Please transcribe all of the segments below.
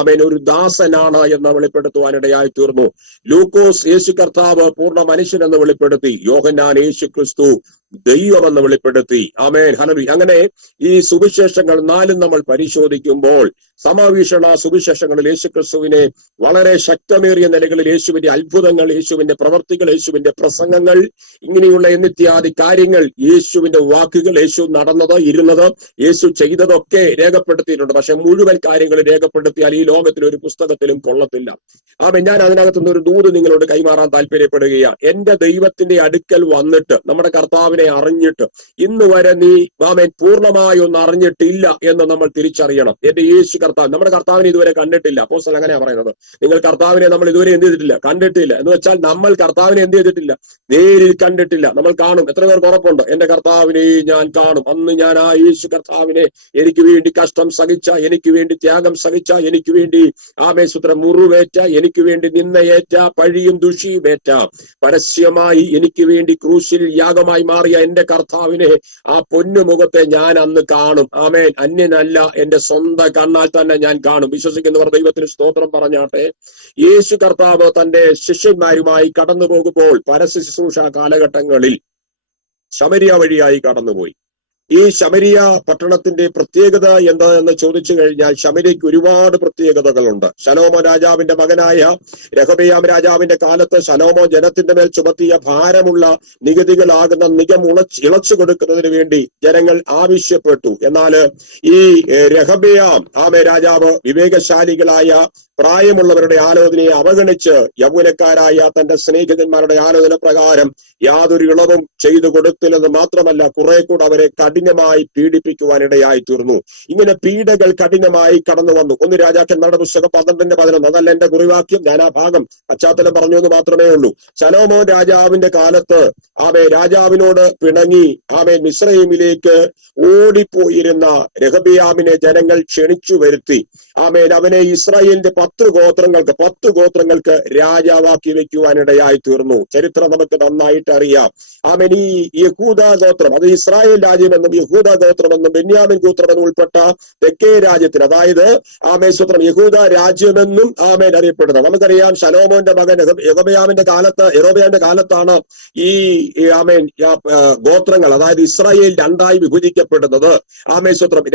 അവൻ ഒരു ദാസനാണ് എന്ന് വെളിപ്പെടുത്തുവാനിടയായി തീർന്നു. ലൂക്കോസ് യേശു കർത്താവ് പൂർണ്ണ മനുഷ്യൻ എന്ന് വെളിപ്പെടുത്തി. യോഹന്നാൻ യേശു ക്രിസ്തു ദൈവമെന്ന് വെളിപ്പെടുത്തി. ആമേൻ, ഹല്ലേലൂയ. അങ്ങനെ ഈ സുവിശേഷങ്ങൾ നാലും നമ്മൾ പരിശോധിക്കുമ്പോൾ സമവീക്ഷണ സുവിശേഷങ്ങളിൽ യേശുക്രിസ്തുവിനെ വളരെ ശക്തമേറിയ നിലകളിൽ യേശുവിന്റെ അത്ഭുതങ്ങൾ, യേശുവിന്റെ പ്രവർത്തികൾ, യേശുവിന്റെ പ്രസംഗങ്ങൾ, ഇങ്ങനെയുള്ള എന്നിത്യാദി കാര്യങ്ങൾ, യേശുവിന്റെ വാക്കുകൾ, യേശു നടന്നത്, ഇരുന്നത്, യേശു ചെയ്തതൊക്കെ രേഖപ്പെടുത്തിയിട്ടുണ്ട്. പക്ഷെ മുഴുവൻ കാര്യങ്ങൾ രേഖപ്പെടുത്തിയാൽ ഈ ലോകത്തിൽ ഒരു പുസ്തകത്തിലും കൊള്ളത്തില്ല. ഞാൻ അതിനകത്തുനിന്ന് ഒരു ദൂത് നിങ്ങളോട് കൈമാറാൻ താല്പര്യപ്പെടുകയാണ്. എന്റെ ദൈവത്തിന്റെ അടുക്കൽ വന്നിട്ട് നമ്മുടെ കർത്താവിനെ അറിഞ്ഞിട്ട് ഇന്ന് വരെ നീ പൂർണ്ണമായി ഒന്ന് അറിഞ്ഞിട്ടില്ല എന്ന് നമ്മൾ തിരിച്ചറിയണം. എന്റെ യേശു കർത്താവ്, നമ്മുടെ കർത്താവിനെ ഇതുവരെ കണ്ടിട്ടില്ല. അപ്പോസ്തലൻ അങ്ങനെയാ പറയുന്നത്. നിങ്ങൾ കർത്താവിനെ നമ്മൾ ഇതുവരെ എന്ത് ചെയ്തിട്ടില്ല? കണ്ടിട്ടില്ല. എന്ന് വെച്ചാൽ നമ്മൾ കർത്താവിനെ എന്ത് ചെയ്തിട്ടില്ല? നേരിൽ കണ്ടിട്ടില്ല. നമ്മൾ കാണും. എത്ര പേർക്ക് ഉറപ്പുണ്ട്? എന്റെ കർത്താവിനെ ഞാൻ കാണും. അന്ന് ഞാൻ ആ യേശു കർത്താവിനെ, എനിക്ക് വേണ്ടി കഷ്ടം സഹിച്ച, എനിക്ക് വേണ്ടി ത്യാഗം സഹിച്ച, എനിക്ക് വേണ്ടി ആമേശുത്ര മുറിവേറ്റ, എനിക്ക് വേണ്ടി നിന്നയേറ്റ, പഴിയും ദുഷിയുമേറ്റ, പരസ്യമായി എനിക്ക് വേണ്ടി ക്രൂശിൽ യാഗമായി മാറിയ എന്റെ കർത്താവിനെ, ആ പൊന്നുമുഖത്തെ ഞാൻ അന്ന് കാണും. ആമേൻ. അന്യനല്ല, എന്റെ സ്വന്തം കണ്ണാൽ തന്നെ ഞാൻ കാണും. വിശ്വസിക്കുന്നവർ ദൈവത്തിന് സ്തോത്രം പറഞ്ഞാട്ടെ. യേശു കർത്താവ് തന്റെ ശിഷ്യന്മാരുമായി കടന്നു പോകുമ്പോൾ പരസ്യ ശുശ്രൂഷ കാലഘട്ടങ്ങളിൽ ശമരിയ വഴിയായി കടന്നുപോയി. ഈ ശമരിയ പട്ടണത്തിന്റെ പ്രത്യേകത എന്താ എന്ന് ചോദിച്ചു കഴിഞ്ഞാൽ, ശമരിയയ്ക്ക് ഒരുപാട് പ്രത്യേകതകളുണ്ട്. ശലോമോൻ രാജാവിന്റെ മകനായ രെഹബെയാം രാജാവിന്റെ കാലത്ത് ശലോമോൻ ജനത്തിന്റെ മേൽ ചുമത്തിയ ഭാരമുള്ള നികുതികളാകുന്ന നികം ഇളച്ചു കൊടുക്കുന്നതിന് വേണ്ടി ജനങ്ങൾ ആവശ്യപ്പെട്ടു. എന്നാൽ ഈ രെഹബെയാം രാജാവ് വിവേകശാലികളായ പ്രായമുള്ളവരുടെ ആലോചനയെ അവഗണിച്ച് യൗവനക്കാരായ തന്റെ സ്നേഹിതന്മാരുടെ ആലോചന പ്രകാരം യാതൊരു ഇളവും ചെയ്തു കൊടുത്തില്ലെന്ന് മാത്രമല്ല, കുറെ കൂടെ അവരെ കഠിനമായി പീഡിപ്പിക്കുവാനിടയായി തീർന്നു. ഇങ്ങനെ പീഡകൾ കഠിനമായി കടന്നു വന്നു. 1 രാജാക്കന്മാരുടെ പുസ്തകം 12:11. അതല്ല എന്റെ കുറിവാക്യം, ഞാൻ ആ ഭാഗം പശ്ചാത്തലം പറഞ്ഞു എന്ന് മാത്രമേ ഉള്ളൂ. ശലോമോൻ രാജാവിന്റെ കാലത്ത് രാജാവിനോട് പിണങ്ങി മിസ്രയീമിലേക്ക് ഓടിപ്പോയിരുന്ന രെഹബെയാമിനെ ജനങ്ങൾ ക്ഷണിച്ചു വരുത്തി. അവനെ ഇസ്രായേലിന്റെ 10 ഗോത്രങ്ങൾക്ക് രാജാവാക്കി വെക്കുവാനിടയായി തീർന്നു. ചരിത്രം നമുക്ക് നന്നായിട്ട് അറിയാം. ഈ യഹൂദ ഗോത്രം, അത് ഇസ്രായേൽ രാജ്യമെന്നും യഹൂദ ഗോത്രമെന്നും ബെന്യാമിൻ ഗോത്രമെന്നും ഉൾപ്പെട്ട തെക്കേ രാജ്യത്തിന്, അതായത് യഹൂദ രാജ്യമെന്നും അറിയപ്പെടുന്നത്. നമുക്കറിയാം ശലോമോന്റെ മകൻ യെരോബെയാമിന്റെ കാലത്താണ് ഈ ഗോത്രങ്ങൾ, അതായത് ഇസ്രായേൽ രണ്ടായി വിഭജിക്കപ്പെടുന്നത്.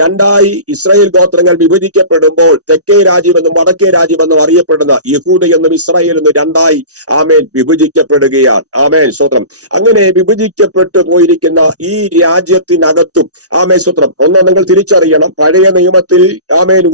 രണ്ടായി ഇസ്രായേൽ ഗോത്രങ്ങൾ വിഭജിക്കപ്പെടുമ്പോൾ തെക്കേ രാജ്യമെന്നും വടക്കേ രാജ്യമെന്നും അറിയപ്പെടുന്ന യഹൂദ എന്നും ഇസ്രായേൽ എന്നും രണ്ടായി വിഭജിക്കപ്പെടുകയാണ്. സ്തോത്രം. അങ്ങനെ വിഭജിക്കപ്പെട്ടു പോയിരിക്കുന്ന ഈ രാജ്യത്തിനകത്തും സ്തോത്രം, ഒന്ന് നിങ്ങൾ തിരിച്ചറിയണം, പഴയ നിയമത്തിൽ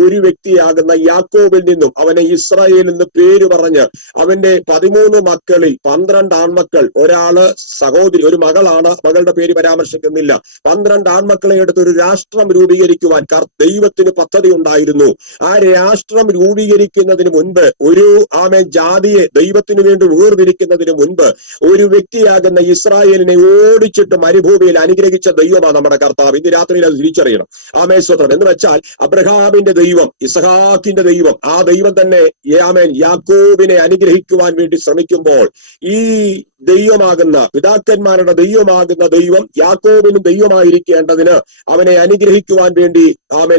ഒരു വ്യക്തിയാകുന്ന യാക്കോബിൽ നിന്നും അവനെ ഇസ്രായേൽ എന്ന് പേര് പറഞ്ഞ് അവന്റെ 13 മക്കളിൽ 12 ആൺമക്കൾ, ഒരാള് സഹോദരി, ഒരു മകളാണ്, മകളുടെ പേര് പരാമർശിക്കുന്നില്ല. 12 ആൺമക്കളെ എടുത്ത് ഒരു രാഷ്ട്രം രൂപീകരിക്കുവാൻ ദൈവത്തിന് പദ്ധതി ഉണ്ടായിരുന്നു. ആ രാഷ്ട്രം രൂപീകരിക്കുന്നതിന് മുൻപ്, ഒരു ജാതിയെ ദൈവത്തിന് വേണ്ടി വേർതിരിക്കുന്നതിന് മുൻപ് ഒരു വ്യക്തിയാകുന്ന ഇസ്രായേലിനെ ഓടിച്ചിട്ട് മരുഭൂമിയിൽ അനുഗ്രഹിച്ച ദൈവമാണ് നമ്മുടെ കർത്താവ്. ഇന്ന് രാത്രിയിൽ അത് തിരിച്ചറിയണം. സ്തോത്രം. എന്ന് വെച്ചാൽ അബ്രഹാമിന്റെ ദൈവം, ഇസഹാക്കിന്റെ ദൈവം, ആ ദൈവം തന്നെ യാക്കോബിനെ അനുഗ്രഹിക്കുവാൻ വേണ്ടി ശ്രമിക്കുമ്പോൾ ഈ ദൈവമാകുന്ന, പിതാക്കന്മാരുടെ ദൈവമാകുന്ന ദൈവം യാക്കോബിനും ദൈവമായിരിക്കേണ്ടതിന് അവനെ അനുഗ്രഹിക്കുവാൻ വേണ്ടി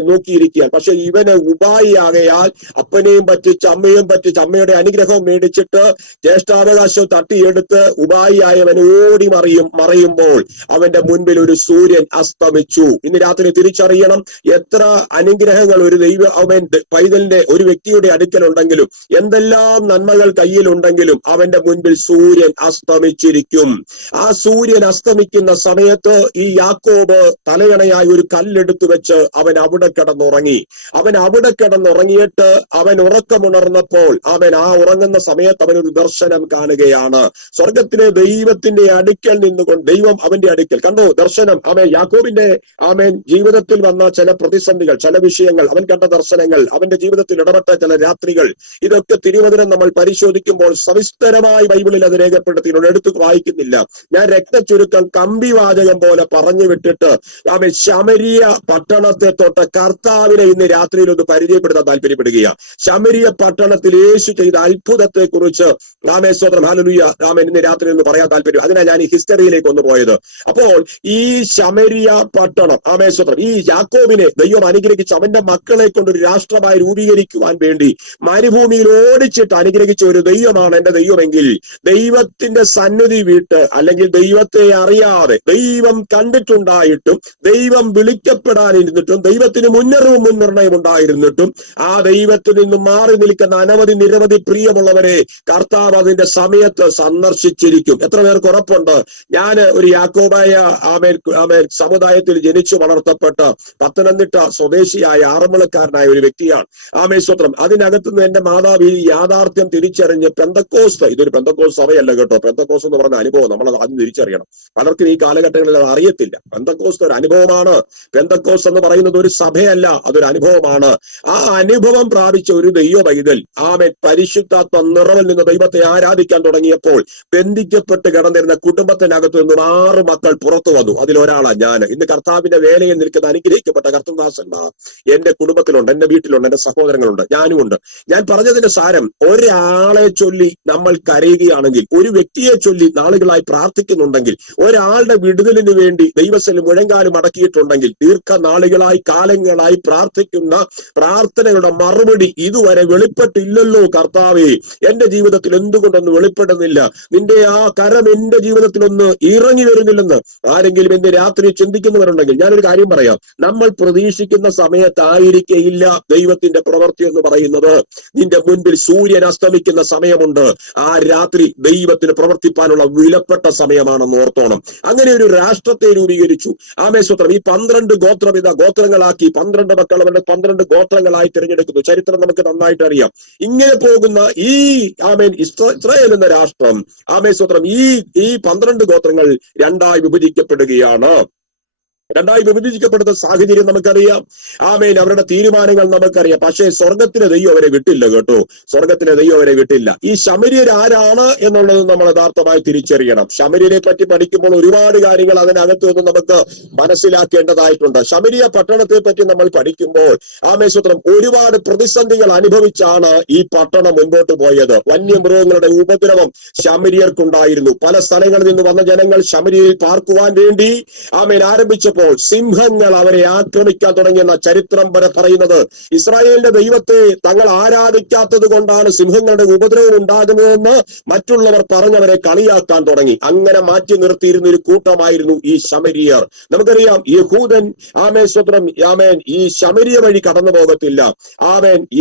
നോക്കിയിരിക്കുകയാണ്. പക്ഷെ ഇവന് ഉപായിയാകയാൽ അപ്പനെയും പറ്റിച്ച് അമ്മയും പറ്റിച്ച് അമ്മയുടെ അനുഗ്രഹം മേടിച്ചിട്ട് ജ്യേഷ്ഠാവകാശം തട്ടിയെടുത്ത് ഉപായിയായവൻ ഓടി മറയുമ്പോൾ അവന്റെ മുൻപിൽ ഒരു സൂര്യൻ അസ്തമിച്ചു. ഇന്ന് രാത്രി തിരിച്ചറിയണം, എത്ര അനുഗ്രഹങ്ങൾ ഒരു പൈതലിന്റെ ഒരു വ്യക്തിയുടെ അടുക്കലുണ്ടെങ്കിലും, എന്തെല്ലാം നന്മകൾ കയ്യിലുണ്ടെങ്കിലും അവന്റെ മുൻപിൽ സൂര്യൻ അസ്തമിച്ചിരിക്കും. ആ സൂര്യൻ അസ്തമിക്കുന്ന സമയത്ത് ഈ യാക്കോബ് തലയണയായി ഒരു കല്ലെടുത്തു വെച്ച് അവൻ അവിടെ കിടന്നുറങ്ങി. കിടന്നുറങ്ങിയിട്ട് അവൻ ഉറക്കമുണർന്നപ്പോൾ ആ ഉറങ്ങുന്ന സമയത്ത് അവൻ ഒരു ദർശനം കാണുകയാണ്. സ്വർഗത്തിലെ ദൈവത്തിന്റെ അടുക്കൽ നിന്നുകൊണ്ട്, ദൈവം അവന്റെ അടുക്കൽ കണ്ടോ ദർശനം. യാക്കോബിന്റെ ജീവിതത്തിൽ വന്ന ചില പ്രതിസന്ധികൾ, ചില വിഷയങ്ങൾ, അവൻ കണ്ട ദർശനങ്ങൾ, അവന്റെ ജീവിതത്തിൽ ഇടപെട്ട ചില രാത്രികൾ, ഇതൊക്കെ തിരുവചനം നമ്മൾ പരിശോധിക്കുമ്പോൾ സവിസ്തരമായി ബൈബിളിൽ അത് രേഖപ്പെടുത്തിയിട്ടുണ്ട്. അതുകൊണ്ട് എടുത്ത് വായിക്കുന്നില്ല. ഞാൻ രക്തചുരുക്കം കമ്പിവാചകം പോലെ പറഞ്ഞു വിട്ടിട്ട് അവൻ ശമരിയ പട്ടണത്തെ തൊട്ട് കർത്താവിനെ ഇന്ന് രാത്രിയിൽ ഒന്ന് പരിചയപ്പെടുത്താൻ താല്പര്യപ്പെടുകയാണ്. ശമരിയ പട്ടണത്തിൽ യേശു ചെയ്ത അത്ഭുതത്തെ കുറിച്ച് രാമേശ്വരം ഹല്ലേലൂയ രാമൻ ഇന്ന് രാത്രിയിൽ ഒന്ന് പറയാൻ താല്പര്യം. അതിനാണ് ഞാൻ ഈ ഹിസ്റ്ററിയിലേക്ക് ഒന്ന് പോയത്. അപ്പോൾ ഈ ശമരിയ പട്ടണം രാമേശ്വരം ഈ യാക്കോബിനെ ദൈവം അനുഗ്രഹിച്ച് അവന്റെ മക്കളെ കൊണ്ട് ഒരു രാഷ്ട്രമായി രൂപീകരിക്കുവാൻ വേണ്ടി മരുഭൂമിയിൽ ഓടിച്ചിട്ട് അനുഗ്രഹിച്ച ഒരു ദൈവമാണ് എന്റെ ദൈവമെങ്കിൽ, ദൈവത്തിന്റെ സന്നിധി വിട്ട് അല്ലെങ്കിൽ ദൈവത്തെ അറിയാതെ ദൈവം കണ്ടിട്ടുണ്ടായിട്ടും ദൈവം വിളിക്കപ്പെടാനിരുന്നിട്ടും ദൈവത്തിന് മുന്നറിവും മുൻനിർണയം ഉണ്ടായിരുന്നിട്ടും ആ ദൈവത്തിൽ നിന്നും മാറി നിൽക്കുന്ന അനവധി നിരവധി പ്രിയമുള്ളവരെ കർത്താവ് അതിന്റെ സമയത്ത് സന്ദർശിച്ചിരിക്കും. എത്ര പേർക്ക് ഉറപ്പുണ്ട്? ഞാൻ ഒരു യാക്കോബായ സമുദായത്തിൽ ജനിച്ചു വളർത്തപ്പെട്ട പത്തനംതിട്ട സ്വദേശിയായ ആറന്മുളക്കാരനായ ഒരു വ്യക്തിയാണ്. ആമേശ്വത്രം അതിനകത്തുനിന്ന് എന്റെ മാതാവ് ഈ യാഥാർത്ഥ്യം തിരിച്ചറിഞ്ഞ് പെന്തക്കോസ്ത്, ഇതൊരു പെന്തക്കോസ് സഭയല്ല കേട്ടോ, പെന്തക്കോസ് എന്ന് പറഞ്ഞ അനുഭവം നമ്മൾ ആദ്യം തിരിച്ചറിയണം. പലർക്കും ഈ കാലഘട്ടങ്ങളിൽ അത് അറിയത്തില്ല. പെന്തക്കോസ്ത് ഒരു അനുഭവമാണ്. പെന്തക്കോസ് എന്ന് പറയുന്നത് ഒരു സഭയല്ല, അതൊരു അനുഭവമാണ്. ആ അനുഭവം പ്രാപിച്ച ഒരു ദൈവ പൈതൽ പരിശുദ്ധാത്മ നിറവിൽ നിന്ന് ദൈവത്തെ ആരാധിക്കാൻ തുടങ്ങിയപ്പോൾ ബന്ധിക്കപ്പെട്ട് കിടന്നിരുന്ന കുടുംബത്തിനകത്ത് നിന്നും 6 മക്കൾ പുറത്തു വന്നു. അതിലൊരാളാണ് ഞാൻ. ഇന്ന് കർത്താവിന്റെ വേലയിൽ നിൽക്കുന്ന അനുഗ്രഹിക്കപ്പെട്ട കർത്തദാസന്മാർ എന്റെ കുടുംബത്തിലുണ്ട്, എന്റെ വീട്ടിലുണ്ട്, എന്റെ സഹോദരങ്ങളുണ്ട്, ഞാനുമുണ്ട്. ഞാൻ പറഞ്ഞതിന്റെ സാരം, ഒരാളെ ചൊല്ലി നമ്മൾ കരയുകയാണെങ്കിൽ, ഒരു വ്യക്തിയെ ചൊല്ലി നാളുകളായി പ്രാർത്ഥിക്കുന്നുണ്ടെങ്കിൽ, ഒരാളുടെ വിടുതലിന് വേണ്ടി ദൈവസ്ഥലിൽ മുഴങ്കാലും അടക്കിയിട്ടുണ്ടെങ്കിൽ, ദീർഘനാളുകളായി കാലങ്ങളായി പ്രാർത്ഥിക്കുന്ന പ്രാർത്ഥനകളുടെ മറുപടി ഇതുവരെ വെളിപ്പെട്ടില്ലല്ലോ കർത്താവേ, എന്റെ ജീവിതത്തിൽ എന്തുകൊണ്ടൊന്ന് വെളിപ്പെടുന്നില്ല, നിന്റെ ആ കരം എന്റെ ജീവിതത്തിൽ ഒന്ന് ഇറങ്ങി വരുന്നില്ലെന്ന് ആരെങ്കിലും എന്റെ രാത്രി ചിന്തിക്കുന്നവരുണ്ടെങ്കിൽ ഞാനൊരു കാര്യം പറയാം. നമ്മൾ പ്രതീക്ഷിക്കുന്ന സമയത്തായിരിക്കയില്ല ദൈവത്തിന്റെ പ്രവൃത്തി എന്ന് പറയുന്നത്. നിന്റെ മുൻപിൽ സൂര്യൻ അസ്തമിക്കുന്ന സമയമുണ്ട്. ആ രാത്രി ദൈവത്തിന് പ്രവർത്തിപ്പാനുള്ള വിലപ്പെട്ട സമയമാണെന്ന് ഓർത്തോണം. അങ്ങനെ ഒരു രാഷ്ട്രത്തെ രൂപീകരിച്ചു. ആമേശ്വത്രം ഈ 12 ഗോത്രങ്ങളാക്കി 12 മക്കൾ അവരുടെ 12 ഗോത്രങ്ങളായി തിരഞ്ഞെടുക്കുന്നു. ചരിത്രം നമുക്ക് നന്നായിട്ട് അറിയാം. ഇങ്ങനെ പോകുന്ന ഈ ഇസ്രായേൽ എന്ന രാഷ്ട്രം ആമേശ്വത്രം ഈ 12 ഗോത്രങ്ങൾ 2ആയി വിഭജിക്കപ്പെടുകയാണ്. 2ആയി വിഭജിക്കപ്പെടുന്ന സാഹചര്യം നമുക്കറിയാം. അവരുടെ തീരുമാനങ്ങൾ നമുക്കറിയാം. പക്ഷേ സ്വർഗത്തിലെ ദൈവം അവരെ വിട്ടില്ല കേട്ടോ, സ്വർഗത്തിലെ ദൈവം അവരെ വിട്ടില്ല. ഈ ശമര്യർ ആരാണ് എന്നുള്ളത് നമ്മൾ യഥാർത്ഥമായി തിരിച്ചറിയണം. ശമര്യരെ പറ്റി പഠിക്കുമ്പോൾ ഒരുപാട് കാര്യങ്ങൾ അതിനകത്ത് നിന്ന് നമുക്ക് മനസ്സിലാക്കേണ്ടതായിട്ടുണ്ട്. ശമരിയ പട്ടണത്തെ പറ്റി നമ്മൾ പഠിക്കുമ്പോൾ ആമേശ്വത്രം ഒരുപാട് പ്രതിസന്ധികൾ അനുഭവിച്ചാണ് ഈ പട്ടണം മുൻപോട്ട് പോയത്. വന്യമൃഗങ്ങളുടെ ഉപദ്രവം ശമര്യർക്കുണ്ടായിരുന്നു. പല സ്ഥലങ്ങളിൽ നിന്ന് വന്ന ജനങ്ങൾ ശമര്യയിൽ പാർക്കുവാൻ വേണ്ടി ആരംഭിച്ചപ്പോൾ സിംഹങ്ങൾ അവരെ ആക്രമിക്കാൻ തുടങ്ങിയെന്ന ചരിത്രം വരെ പറയുന്നത്. ഇസ്രായേലിന്റെ ദൈവത്തെ തങ്ങൾ ആരാധിക്കാത്തത് കൊണ്ടാണ് സിംഹങ്ങളുടെ ഉപദ്രവം ഉണ്ടാകുന്നതെന്ന് മറ്റുള്ളവർ പറഞ്ഞവരെ കളിയാക്കാൻ തുടങ്ങി. അങ്ങനെ മാറ്റി നിർത്തിയിരുന്ന ഒരു കൂട്ടമായിരുന്നു ഈ ശമരിയർ. നമുക്കറിയാം യഹൂദൻ ഈ ശമരിയ വഴി കടന്നു പോകത്തില്ല.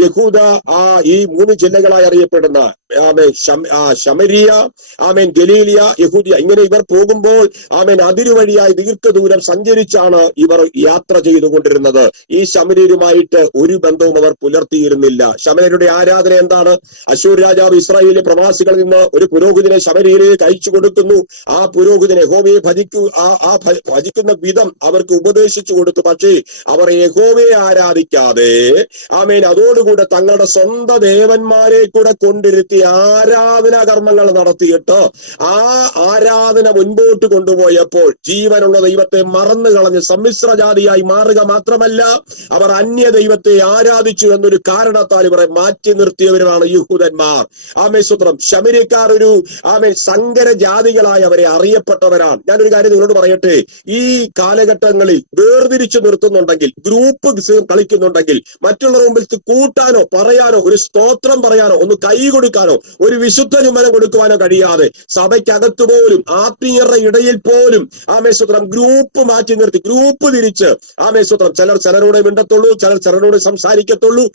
യഹൂദ ഈ 3 ജില്ലകളായി അറിയപ്പെടുന്ന ശമരിയ ഗലീലിയ യഹൂദിയ, ഇങ്ങനെ ഇവർ പോകുമ്പോൾ അതിരുവഴിയായി ദീർഘദൂരം സഞ്ചരിച്ചാണ് ഇവർ യാത്ര ചെയ്തുകൊണ്ടിരുന്നത്. ഈ ശമര്യരുമായിട്ട് ഒരു ബന്ധവും അവർ പുലർത്തിയിരുന്നില്ല. ശമര്യരുടെ ആരാധന എന്താണ്? അശൂർ രാജാവ് ഇസ്രായേലിലെ പ്രവാസികളിൽ നിന്ന് ഒരു പുരോഹിതനെ ശമര്യയിലേക്ക് അയച്ചു കൊടുക്കുന്നു. ആ പുരോഹിതനെ യഹോവയെ ഭജിക്കുന്ന വിധം അവർക്ക് ഉപദേശിച്ചു കൊടുത്തു. പക്ഷേ അവർ യഹോവയെ ആരാധിക്കാതെ അതോടുകൂടെ തങ്ങളുടെ സ്വന്തം ദേവന്മാരെ കൂടെ കൊണ്ടിരുത്തി ആരാധനാ കർമ്മങ്ങൾ നടത്തിയിട്ട് ആ ആരാധന മുൻപോട്ട് കൊണ്ടുപോയപ്പോൾ ജീവനുള്ള ദൈവത്തെ മറന്നു കളഞ്ഞ് സമ്മിശ്ര ജാതിയായി മാറുക മാത്രമല്ല, അവർ അന്യ ദൈവത്തെ ആരാധിച്ചു എന്നൊരു കാരണത്താൽ ഇവരെ മാറ്റി നിർത്തിയവരാണ് യഹൂദന്മാർ. ആമേശ്വത്രം ശമര്യക്കാർ ഒരു സങ്കര ജാതികളായി അവരെ അറിയപ്പെട്ടവരാണ്. ഞാനൊരു കാര്യം നിങ്ങളോട് പറയട്ടെ, ഈ കാലഘട്ടങ്ങളിൽ വേർതിരിച്ചു നിർത്തുന്നുണ്ടെങ്കിൽ, ഗ്രൂപ്പ് കളിക്കുന്നുണ്ടെങ്കിൽ, മറ്റുള്ളവരുടെ മുമ്പിൽ കൂട്ടാനോ പറയാനോ ഒരു സ്തോത്രം പറയാനോ ഒന്ന് കൈ കൊടുക്കാനോ ഒരു വിശുദ്ധ ചുമനം കൊടുക്കുവാനോ കഴിയാതെ സഭയ്ക്കകത്ത് പോലും ആത്മീയരുടെ ഇടയിൽ പോലും ആമേശ്വത്രം ഗ്രൂപ്പ് മാറ്റി നിർത്തി, ഗ്രൂപ്പ് തിരിച്ച് ആമേശ്വത്രം ചിലരോട് മിണ്ടത്തുള്ളൂ, ചിലരോട് സംസാരിക്കത്തുള്ളൂ,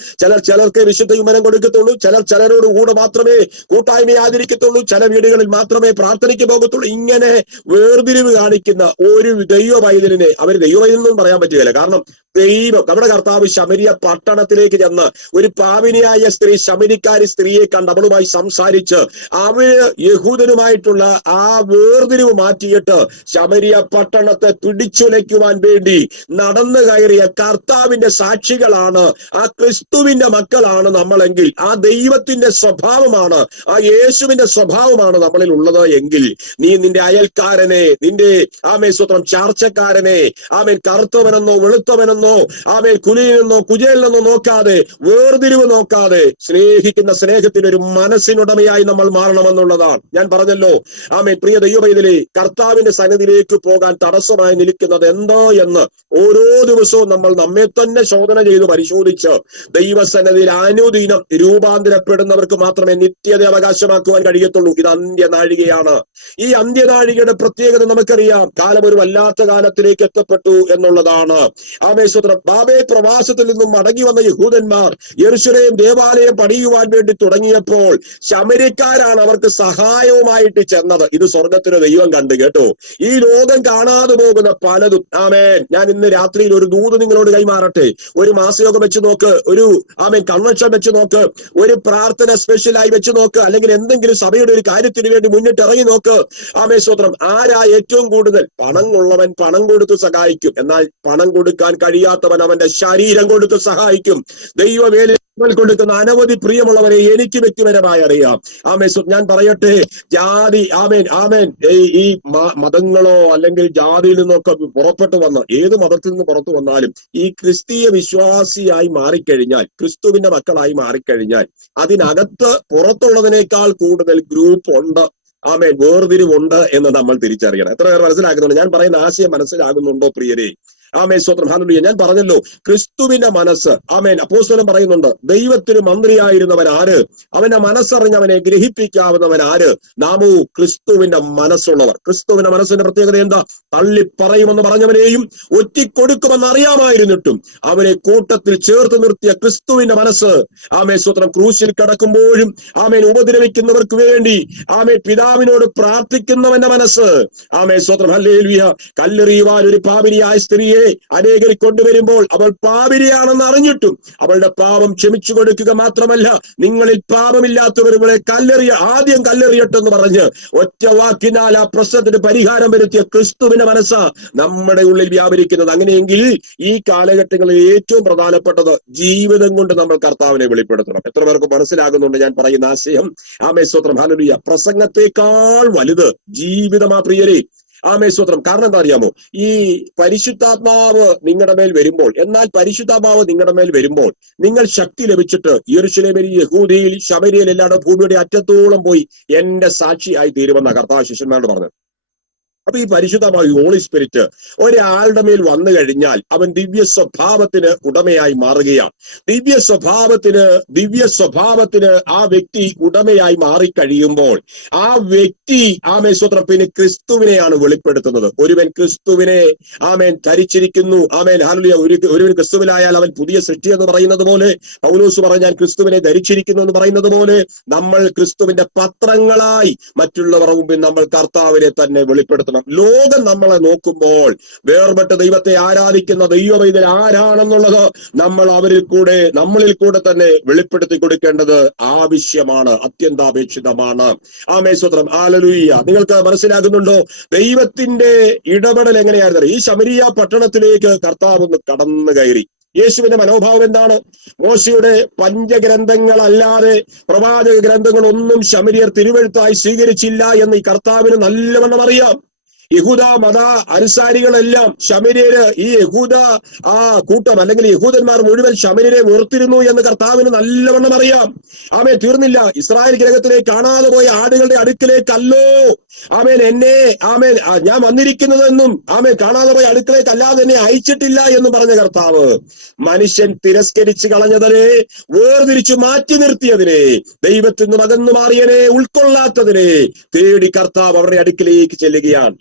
ചിലർക്ക് വിശുദ്ധ ചുമനം കൊടുക്കത്തുള്ളൂ, ചിലരോട് കൂടെ മാത്രമേ കൂട്ടായ്മ ആചരിക്കത്തുള്ളൂ, ചില വീടുകളിൽ മാത്രമേ പ്രാർത്ഥനയ്ക്ക് പോകത്തുള്ളൂ. ഇങ്ങനെ വേർതിരിവ് കാണിക്കുന്ന ഒരു ദൈവ പൈതലിനെ അവർ ദൈവ പൈതലെന്നും പറയാൻ പറ്റുകയില്ല. കാരണം ദൈവം നമ്മുടെ കർത്താവ് ശമരിയ പട്ടണത്തിലേക്ക് ചെന്ന് ഒരു പാപിനിയായ സ്ത്രീ, ശമരിക്കാരി സ്ത്രീയെ കണ്ട് അവളുമായി സംസാരിച്ച് അവര് യഹൂദനുമായിട്ടുള്ള ആ വേർതിരിവ് മാറ്റിയിട്ട് ശമരിയ പട്ടണത്തെ പിടിച്ചുലയ്ക്കുവാൻ വേണ്ടി നടന്നു കയറിയ കർത്താവിന്റെ സാക്ഷികളാണ്, ആ ക്രിസ്തുവിന്റെ മക്കളാണ് നമ്മളെങ്കിൽ, ആ ദൈവത്തിന്റെ സ്വഭാവമാണ്, ആ യേശുവിന്റെ സ്വഭാവമാണ് നമ്മളിൽ ഉള്ളത് എങ്കിൽ, നീ നിന്റെ അയൽക്കാരനെ, നിന്റെ സ്വത്രം ചാർച്ചക്കാരനെ കറുത്തവനെന്നോ വെളുത്തവനെന്നോ കുലിയെന്നോ കുജയിലെന്നോ നോക്കാതെ, വേർതിരിവ് നോക്കാതെ സ്നേഹിക്കുന്ന സ്നേഹത്തിന്റെ ഒരു മനസ്സിനുടമയായി നമ്മൾ മാറണമെന്നുള്ളതാണ്. ഞാൻ പറഞ്ഞല്ലോ പ്രിയ ദൈവമൈതലേ, കർത്താവിന്റെ സന്നിധിയിലേക്ക് പോകാൻ തടസ്സമായി നിൽക്കുന്നത് എന്തോ എന്ന് ഓരോ ദിവസവും നമ്മൾ നമ്മെ തന്നെ ശോധന ചെയ്ത് പരിശോധിച്ച് ദൈവസന്നിധിയിൽ അനുദിനം രൂപാന്തരപ്പെടുന്നവർക്ക് മാത്രമേ നിത്യത അവകാശമാക്കുവാൻ കഴിയത്തുള്ളൂ. ഇത് അന്ത്യനാഴികയാണ്. ഈ അന്ത്യനാഴികയുടെ പ്രത്യേകത നമുക്കറിയാം. കാലം ഒരു വല്ലാത്ത കാലത്തിലേക്ക് എത്തപ്പെട്ടു എന്നുള്ളതാണ്. ആമേശ്വരം ബാബേ പ്രവാസത്തിൽ നിന്നും മടങ്ങി വന്ന യഹൂദന്മാർ യെരൂശലേം ദേവാലയം പണിയുവാൻ വേണ്ടി തുടങ്ങിയപ്പോൾ ശമര്യക്കാരാണ് അവർക്ക് സഹായവുമായിട്ട് ചെന്നത്. ഇത് സ്വർഗത്തിന് ദൈവം കണ്ടു കേട്ടോ. ഈ ലോകം കാണാതെ പോകുന്ന പലതും ഞാൻ ഇന്ന് രാത്രിയിൽ ഒരു ദൂത് നിങ്ങളോട് കൈമാറട്ടെ. ഒരു മാസയോഗം വെച്ച് നോക്ക്, ഒരു കൺവെൻഷൻ വെച്ച് നോക്ക്, ഒരു പ്രാർത്ഥന സ്പെഷ്യലായി വെച്ച് നോക്ക്, അല്ലെങ്കിൽ എന്തെങ്കിലും സഭയുടെ ഒരു കാര്യത്തിന് വേണ്ടി മുന്നിട്ട് ഇറങ്ങി നോക്ക്. സ്തോത്രം. ആരാ ഏറ്റവും കൂടുതൽ? പണം ഉള്ളവൻ പണം കൊടുത്ത് സഹായിക്കും. എന്നാൽ പണം കൊടുക്കാൻ കഴിയാത്തവൻ അവന്റെ ശരീരം കൊടുത്ത് സഹായിക്കും. ദൈവവേല കൊടുക്കുന്ന അനവധി പ്രിയമുള്ളവരെ എനിക്ക് വ്യക്തിപരമായി അറിയാം. ഞാൻ പറയട്ടെ, ജാതി ഈ മതങ്ങളോ അല്ലെങ്കിൽ ജാതിയിൽ നിന്നൊക്കെ പുറപ്പെട്ടു വന്ന, ഏത് മതത്തിൽ നിന്ന് പുറത്തു വന്നാലും ഈ ക്രിസ്തീയ വിശ്വാസിയായി മാറിക്കഴിഞ്ഞാൽ, ക്രിസ്തുവിന്റെ മക്കളായി മാറിക്കഴിഞ്ഞാൽ അതിനകത്ത് പുറത്തുള്ളതിനേക്കാൾ കൂടുതൽ ഗ്രൂപ്പ് ഉണ്ട്, വേർതിരിവുണ്ട് എന്ന് നമ്മൾ തിരിച്ചറിയണം. എത്ര പേർ മനസ്സിലാക്കുന്നുണ്ട്? ഞാൻ പറയുന്ന ആശയം മനസ്സിലാകുന്നുണ്ടോ പ്രിയരെ? സ്തോത്രം. ഹല്ലേലൂയ. ഞാൻ പറഞ്ഞല്ലോ, ക്രിസ്തുവിന്റെ മനസ്സ്. അപ്പോസ്തലൻ പറയുന്നുണ്ട്, ദൈവത്തിന് മന്ത്രിയായിരുന്നവൻ ആര്? അവന്റെ മനസ്സറിഞ്ഞവനെ ഗ്രഹിപ്പിക്കാവുന്നവൻ ആര്? നാമോ ക്രിസ്തുവിന്റെ മനസ്സുള്ളവർ. ക്രിസ്തുവിന്റെ മനസ്സിന്റെ പ്രത്യേകത എന്താ? തള്ളിപ്പറയുമെന്ന് പറഞ്ഞവനെയും ഒറ്റിക്കൊടുക്കുമെന്ന് അറിയാമായിരുന്നിട്ടും അവനെ കൂട്ടത്തിൽ ചേർത്ത് നിർത്തിയ ക്രിസ്തുവിന്റെ മനസ്സ്. സ്തോത്രം. ക്രൂശിൽ കിടക്കുമ്പോഴും ഉപദ്രവിക്കുന്നവർക്ക് വേണ്ടി പിതാവിനോട് പ്രാർത്ഥിക്കുന്നവന്റെ മനസ്സ്. സ്തോത്രം. ഹല്ലേലൂയ. കല്ലെറിയുവാൻ ഒരു പാപിനിയായ സ്ത്രീയെ അനേകർ കൊണ്ടുവരുമ്പോൾ അവൾ പാപിനിയാണെന്ന് അറിഞ്ഞിട്ടും അവളുടെ പാപം ക്ഷമിച്ചു കൊടുക്കുക മാത്രമല്ല, നിങ്ങളിൽ പാപമില്ലാത്തവർ ഇവളെ ആദ്യം കല്ലെറിയട്ടെന്ന് പറഞ്ഞ് ഒറ്റ വാക്കിനാൽ ആ പ്രശ്നത്തിന് പരിഹാരം വരുത്തിയ ക്രിസ്തുവിന്റെ മനസ്സാ നമ്മുടെ ഉള്ളിൽ വ്യാപരിക്കുന്നത്. അങ്ങനെയെങ്കിൽ ഈ കാലഘട്ടങ്ങളിൽ ഏറ്റവും പ്രധാനപ്പെട്ടത് ജീവിതം കൊണ്ട് നമ്മൾ കർത്താവിനെ വെളിപ്പെടുത്തണം. എത്ര പേർക്ക് മനസ്സിലാകുന്നുണ്ട് ഞാൻ പറയുന്ന ആശയം? സ്തോത്രം. ഹല്ലേലൂയ. പ്രസംഗത്തെക്കാൾ വലുത് ജീവിതമാ പ്രിയരെ. സ്തോത്രം. കാരണം എന്താ അറിയാമോ? ഈ പരിശുദ്ധാത്മാവ് നിങ്ങളുടെ മേൽ വരുമ്പോൾ, നിങ്ങളുടെ മേൽ വരുമ്പോൾ നിങ്ങൾ ശക്തി ലഭിച്ചിട്ട് യെരൂശലേമിൽ, യഹൂദയിൽ, ശമര്യയിൽ, എല്ലാവരുടെ ഭൂമിയുടെ അറ്റത്തോളം പോയി എന്റെ സാക്ഷിയായി തീരുമെന്ന കർത്താവ് ശിഷ്യന്മാരോട് പറഞ്ഞത്. അപ്പൊ ഈ പരിശുദ്ധമായ ഹോളി സ്പിരിറ്റ് ഒരാളുടെ മേൽ വന്നു കഴിഞ്ഞാൽ അവൻ ദിവ്യ സ്വഭാവത്തിന് ഉടമയായി മാറുകയാണ്. ദിവ്യ സ്വഭാവത്തിന് ആ വ്യക്തി ഉടമയായി മാറിക്കഴിയുമ്പോൾ ആ വ്യക്തി സ്തോത്രം പിന്നെ ക്രിസ്തുവിനെയാണ് വെളിപ്പെടുത്തുന്നത്. ഒരുവൻ ക്രിസ്തുവിനെ ധരിച്ചിരിക്കുന്നു. ഹല്ലേലൂയ. ഒരുവൻ ക്രിസ്തുവിലായാൽ അവൻ പുതിയ സൃഷ്ടി എന്ന് പറയുന്നത് പോലെ, പൗലോസ് പറഞ്ഞാൽ ക്രിസ്തുവിനെ ധരിച്ചിരിക്കുന്നു എന്ന് പറയുന്നത് പോലെ, നമ്മൾ ക്രിസ്തുവിന്റെ പത്രങ്ങളായി മറ്റുള്ളവർ മുമ്പിൽ നമ്മൾ കർത്താവിനെ തന്നെ വെളിപ്പെടുത്തണം. ലോകം നമ്മളെ നോക്കുമ്പോൾ വേർപെട്ട ദൈവത്തെ ആരാധിക്കുന്ന ദൈവവൈദ്യൻ ആരാണെന്നുള്ളത് നമ്മളിൽ കൂടെ തന്നെ വെളിപ്പെടുത്തി കൊടുക്കേണ്ടത് ആവശ്യമാണ്, അത്യന്താപേക്ഷിതമാണ്. സ്തോത്രം. ഹല്ലേലൂയ. നിങ്ങൾക്ക് മനസ്സിലാകുന്നുണ്ടോ ദൈവത്തിന്റെ ഇടപെടൽ എങ്ങനെയായിരുന്നു? ഈ ശമരിയ പട്ടണത്തിലേക്ക് കർത്താവ് ഒന്ന് കടന്നു കയറി. യേശുവിന്റെ മനോഭാവം എന്താണ്? മോശയുടെ പഞ്ചഗ്രന്ഥങ്ങളല്ലാതെ പ്രവാചക ഗ്രന്ഥങ്ങളൊന്നും ശമരിയർ തിരുവെഴുത്തായി സ്വീകരിച്ചില്ല എന്ന് ഈ കർത്താവിന് നല്ലവണ്ണം അറിയാം. യഹൂദ മത അനുസാരികളെല്ലാം ശമര്യര്, ഈ യഹൂദ കൂട്ടം അല്ലെങ്കിൽ യഹൂദന്മാർ മുഴുവൻ ശമര്യരെ വെറുത്തിരുന്നു എന്ന് കർത്താവിന് നല്ലവണ്ണം അറിയാം. തീർന്നില്ല. ഇസ്രായേൽ ഗ്രഹത്തിലേക്ക് കാണാതെ പോയ ആടുകളുടെ അടുക്കലേക്കല്ലോ എന്നെ ഞാൻ വന്നിരിക്കുന്നതെന്നും കാണാതെ പോയ അടുക്കലേക്ക് അല്ലാതെ എന്നെ അയച്ചിട്ടില്ല എന്ന് പറഞ്ഞ കർത്താവ് മനുഷ്യൻ തിരസ്കരിച്ച് കളഞ്ഞതിനെ, വേർതിരിച്ചു മാറ്റി നിർത്തിയതിനെ, ദൈവത്തിൽ നിന്ന് അകന്നു മാറിയതിനെ, ഉൾക്കൊള്ളാത്തതിനെ തേടി കർത്താവ് അവരുടെ അടുക്കിലേക്ക് ചെല്ലുകയാണ്.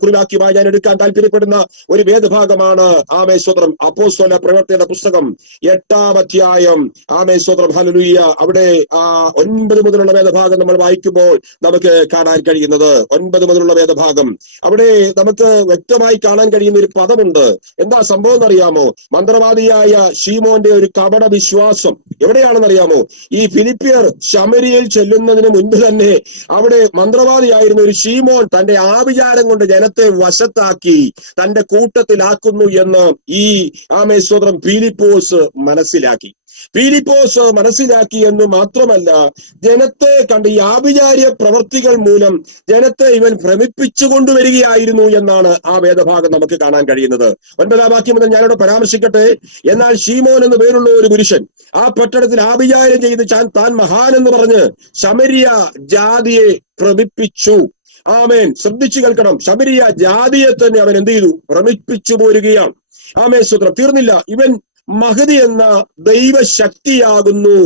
കുറിവാക്യമായി ഞാൻ എടുക്കാൻ താല്പര്യപ്പെടുന്ന ഒരു വേദഭാഗമാണ് ആമേശ്വത്രം അപ്പോസ്തല പ്രവർത്തിയുടെ പുസ്തകം 8-ാം അധ്യായം. ആമേശ്വത്രം ഹല്ലേലൂയ. അവിടെ 9 മുതലുള്ള വേദഭാഗം നമ്മൾ വായിക്കുമ്പോൾ നമുക്ക് കാണാൻ കഴിയുന്നത് 9 മുതലുള്ള വേദഭാഗം. അവിടെ നമുക്ക് വ്യക്തമായി കാണാൻ കഴിയുന്ന ഒരു പദമുണ്ട്. എന്താ സംഭവം എന്നറിയാമോ? മന്ത്രവാദിയായ ശീമോന്റെ ഒരു കപട വിശ്വാസം എവിടെയാണെന്നറിയാമോ? ഈ ഫിലിപ്പിയർ ശമരിയിൽ ചെല്ലുന്നതിന് മുൻപ് തന്നെ അവിടെ മന്ത്രവാദിയായിരുന്ന ഒരു ശീമോൻ തന്റെ ആവിചാരം കൊണ്ട് ജനത്തെ വശത്താക്കി തന്റെ കൂട്ടത്തിലാക്കുന്നു എന്ന് ഈ ആമേശ്വരം ഫിലിപ്പോസ് മനസ്സിലാക്കി. ഫിലിപ്പോസ് മനസ്സിലാക്കി എന്ന് മാത്രമല്ല, ജനത്തെ കണ്ട് ഈ ആഭിചാര്യ പ്രവർത്തികൾ മൂലം ജനത്തെ ഇവൻ ഭ്രമിപ്പിച്ചു കൊണ്ടുവരികയായിരുന്നു എന്നാണ് ആ വേദഭാഗം നമുക്ക് കാണാൻ കഴിയുന്നത്. 9-ാം വാക്യം മുതൽ ഞാനിവിടെ പരാമർശിക്കട്ടെ. എന്നാൽ ശീമോൻ എന്ന് പേരുള്ള ഒരു പുരുഷൻ ആ പട്ടണത്തിൽ ആഭിചാരം ചെയ്ത് താൻ മഹാൻ എന്ന് പറഞ്ഞ് ശമരിയ ജാതിയെ ഭ്രമിപ്പിച്ചു. ആമേൻ. ശ്രദ്ധിച്ചു കേൾക്കണം. ശമരിയ ജാതിയെ തന്നെ അവൻ എന്ത് ചെയ്തു? ഭ്രമിപ്പിച്ചു പോരുകയാണ്. ആമേൻ. സ്തോത്രം. തീർന്നില്ല. ഇവൻ മഹതി എന്ന ദൈവശക്തിയാകുന്നു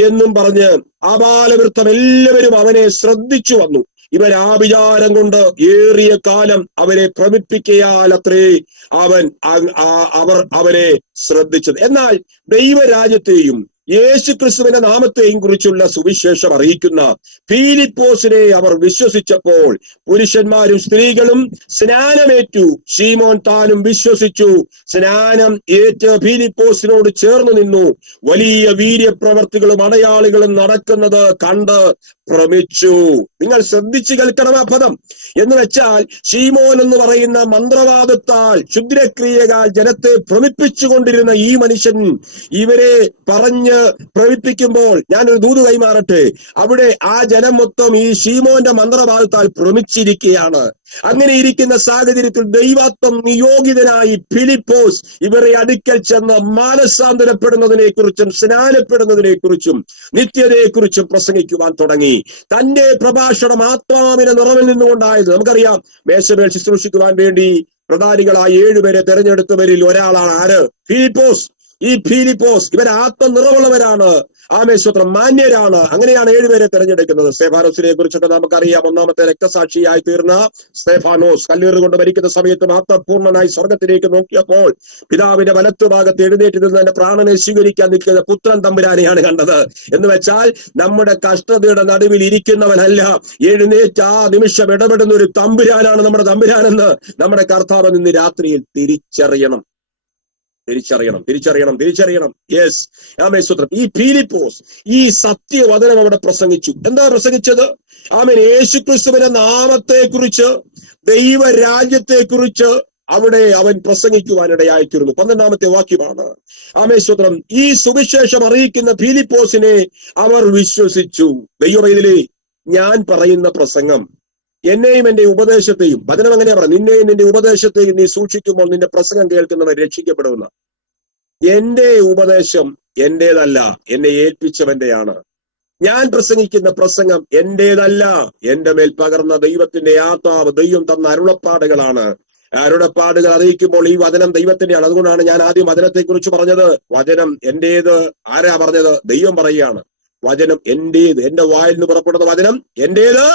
എന്നും പറഞ്ഞ് ആബാലവൃത്തം എല്ലാവരും അവനെ ശ്രദ്ധിച്ചു വന്നു. ഇവൻ ആഭിചാരം കൊണ്ട് ഏറിയ കാലം അവരെ ഭ്രമിപ്പിക്കയാൽ അത്രേ അവർ അവരെ ശ്രദ്ധിച്ചത്. എന്നാൽ ദൈവരാജ്യത്തെയും യേശു ക്രിസ്തുവിന്റെ നാമത്തെയും കുറിച്ചുള്ള സുവിശേഷം അറിയിക്കുന്ന ഫിലിപ്പോസിനെ അവർ വിശ്വസിച്ചപ്പോൾ പുരുഷന്മാരും സ്ത്രീകളും സ്നാനമേറ്റു. ശീമോൻ താനും വിശ്വസിച്ചു. സ്നാനം ഏറ്റ് ഫിലിപ്പോസിനോട് ചേർന്ന് നിന്നു. വലിയ വീര്യപ്രവർത്തികളും അടയാളികളും നടക്കുന്നത് കണ്ട് ഭ്രമിച്ചു. നിങ്ങൾ ശ്രദ്ധിച്ചു കേൾക്കണം ആ പദം. എന്ന് വെച്ചാൽ ശീമോൻ എന്ന് പറയുന്ന മന്ത്രവാദത്താൽ ക്ഷുദ്രക്രിയകാൽ ജനത്തെ ഭ്രമിപ്പിച്ചുകൊണ്ടിരുന്ന ഈ മനുഷ്യൻ ഇവരെ പറഞ്ഞ് ഭ്രമിപ്പിക്കുമ്പോൾ ഞാനൊരു ദൂത് കൈമാറട്ടെ. അവിടെ ആ ജനം മൊത്തം ഈ ശീമോന്റെ മന്ത്രവാദത്താൽ ഭ്രമിച്ചിരിക്കുകയാണ്. അങ്ങനെ ഇരിക്കുന്ന സാഹചര്യത്തിൽ ദൈവാത്മം നിയോഗിതനായി ഫിലിപ്പോസ് ഇവരെ അടുക്കൽ ചെന്ന് മാനസാന്തരപ്പെടുന്നതിനെ കുറിച്ചും സ്നാനപ്പെടുന്നതിനെ കുറിച്ചും നിത്യതയെക്കുറിച്ചും പ്രസംഗിക്കുവാൻ തുടങ്ങി. തന്റെ പ്രഭാഷണം ആത്മാവിന്റെ നിറവിൽ നിന്നുകൊണ്ടായത്. നമുക്കറിയാം, മേശമേൽ ശുശ്രൂഷിക്കുവാൻ വേണ്ടി പ്രധാനികളായി 7 പേരെ തെരഞ്ഞെടുത്തവരിൽ ഒരാളാണ് ആര്? ഫിലിപ്പോസ്. ഈ ഫിലിപ്പോസ് ഇവർ ആത്മനിറവുള്ളവരാണ്. ആമേശ്വത്രം മാന്യരാണ്. അങ്ങനെയാണ് 7 പേരെ തെരഞ്ഞെടുക്കുന്നത്. സ്തെഫാനോസിനെ കുറിച്ചൊക്കെ നമുക്കറിയാം. 1-ാമത്തെ രക്തസാക്ഷിയായി തീർന്ന സ്തെഫാനോസ് കല്ലേറുകൊണ്ട് മരിക്കുന്ന സമയത്ത് ആത്മപൂർണനായി സ്വർഗത്തിലേക്ക് നോക്കിയപ്പോൾ പിതാവിന്റെ വലത്തുഭാഗത്ത് എഴുന്നേറ്റ് നിന്ന് തന്റെ പ്രാണനെ സ്വീകരിക്കാൻ നിൽക്കുന്ന പുത്രൻ തമ്പുരാനെയാണ് കണ്ടത്. എന്ന് വെച്ചാൽ നമ്മുടെ കഷ്ടതയുടെ നടുവിൽ ഇരിക്കുന്നവനല്ല, എഴുന്നേറ്റ് ആ നിമിഷം ഇടപെടുന്ന ഒരു തമ്പുരാനാണ് നമ്മുടെ തമ്പുരാനെന്ന് നമ്മുടെ കർത്താവ് ഇന്ന് രാത്രിയിൽ തിരിച്ചറിയണം. യെസ്. ആമേൻ. ഈ ഫിലിപ്പോസ് ഈ സത്യവചനം അവിടെ പ്രസംഗിച്ചു. എന്താ പ്രസംഗിച്ചത്? ആമേൻ. യേശുക്രിസ്തുവിന്റെ നാമത്തെ കുറിച്ച്, ദൈവരാജ്യത്തെ കുറിച്ച് അവിടെ അവൻ പ്രസംഗിക്കുവാനിടയായിത്തീർന്നു. 12-ാമത്തെ വാക്യമാണ്. ആമേൻ. ഈ സുവിശേഷം അറിയിക്കുന്ന ഫിലിപ്പോസിനെ അവർ വിശ്വസിച്ചു. ദൈവമൈതലേ, ഞാൻ പറയുന്ന പ്രസംഗം എന്നെയും എന്റെ ഉപദേശത്തെയും, വചനം എങ്ങനെയാ പറയുന്നത്? നിന്നെയും നിന്റെ ഉപദേശത്തെയും നീ സൂക്ഷിക്കുമ്പോൾ നിന്റെ പ്രസംഗം കേൾക്കുന്നവർ രക്ഷിക്കപ്പെടുന്ന. എന്റെ ഉപദേശം എന്റേതല്ല, എന്നെ ഏൽപ്പിച്ചവന്റെയാണ്. ഞാൻ പ്രസംഗിക്കുന്ന പ്രസംഗം എന്റേതല്ല, എന്റെ മേൽ പകർന്ന ദൈവത്തിന്റെ ആത്മാവ്, ദൈവം തന്ന അരുളപ്പാടുകളാണ്. അരുളപ്പാടുകൾ അറിയിക്കുമ്പോൾ ഈ വചനം ദൈവത്തിന്റെയാണ്. അതുകൊണ്ടാണ് ഞാൻ ആദ്യം വചനത്തെ കുറിച്ച് പറഞ്ഞത്. വചനം എന്റേത്. ആരാ പറഞ്ഞത്? ദൈവം പറയുകയാണ്. വചനം എന്റേത്. എന്റെ വായിൽ നിന്ന് പുറപ്പെടുന്ന വചനം എന്റേത്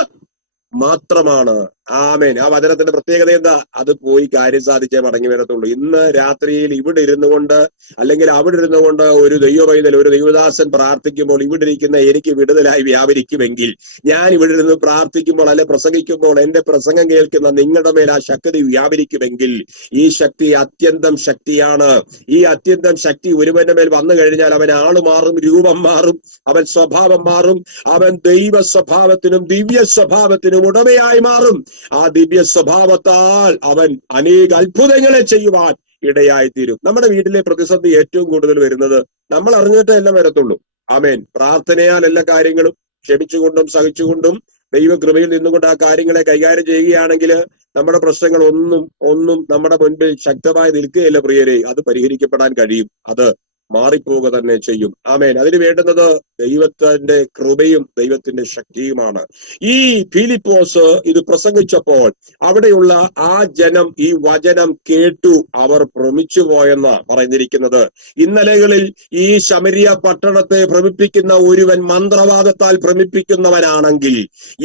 മാത്രമാണ്. ആമേൻ. ആ വചനത്തിന്റെ പ്രത്യേകത എന്താ? അത് പോയി കാര്യം സാധിച്ചേ മടങ്ങി വരത്തുള്ളൂ. ഇന്ന് രാത്രിയിൽ ഇവിടെ ഇരുന്നു കൊണ്ട്, അല്ലെങ്കിൽ അവിടെ ഇരുന്നു കൊണ്ട് ഒരു ദൈവപൈതൽ, ഒരു ദൈവദാസൻ പ്രാർത്ഥിക്കുമ്പോൾ ഇവിടെ ഇരിക്കുന്ന എനിക്ക് വിടുതലായി വ്യാപരിക്കുമെങ്കിൽ, ഞാൻ ഇവിടെ ഇരുന്ന് പ്രാർത്ഥിക്കുമ്പോൾ അല്ലെ പ്രസംഗിക്കുമ്പോൾ എന്റെ പ്രസംഗം കേൾക്കുന്ന നിങ്ങളുടെ മേൽ ആ ശക്തി വ്യാപരിക്കുമെങ്കിൽ, ഈ ശക്തി അത്യന്തം ശക്തിയാണ്. ഈ അത്യന്തം ശക്തി ഒരുവന്റെ മേൽ വന്നു കഴിഞ്ഞാൽ അവൻ ആള് മാറും, രൂപം മാറും, അവൻ സ്വഭാവം മാറും, അവൻ ദൈവ സ്വഭാവത്തിനും ദിവ്യ സ്വഭാവത്തിനും ഉടമയായി മാറും. ആ ദിവ്യ സ്വഭാവത്താൽ അവൻ അനേക അത്ഭുതങ്ങളെ ചെയ്യുവാൻ ഇടയായിത്തീരും. നമ്മുടെ വീട്ടിലെ പ്രതിസന്ധി ഏറ്റവും കൂടുതൽ വരുന്നത് നമ്മൾ അറിഞ്ഞിട്ടേ എല്ലാം വരത്തുള്ളൂ. ആമേൻ. പ്രാർത്ഥനയാൽ എല്ലാ കാര്യങ്ങളും ക്ഷമിച്ചുകൊണ്ടും സഹിച്ചുകൊണ്ടും ദൈവകൃപയിൽ നിന്നുകൊണ്ട് ആ കാര്യങ്ങളെ കൈകാര്യം ചെയ്യുകയാണെങ്കിൽ നമ്മുടെ പ്രശ്നങ്ങൾ ഒന്നും നമ്മുടെ മുൻപിൽ ശക്തമായി നിൽക്കുകയില്ല പ്രിയരെ. അത് പരിഹരിക്കപ്പെടാൻ കഴിയും. അത് മാറിപ്പോവുക തന്നെ ചെയ്യും. ആമേൻ. അതിന് വേണ്ടുന്നത് ദൈവത്തിന്റെ കൃപയും ദൈവത്തിന്റെ ശക്തിയുമാണ്. ഈ ഫിലിപ്പോസ് ഇത് പ്രസംഗിച്ചപ്പോൾ അവിടെയുള്ള ആ ജനം ഈ വചനം കേട്ടു, അവർ ഭ്രമിച്ചു പോയെന്ന് പറയുന്നിരിക്കുന്നത്. ഇന്നലകളിൽ ഈ ശമരിയ പട്ടണത്തെ ഭ്രമിപ്പിക്കുന്ന ഒരുവൻ മന്ത്രവാദത്താൽ ഭ്രമിപ്പിക്കുന്നവനാണെങ്കിൽ,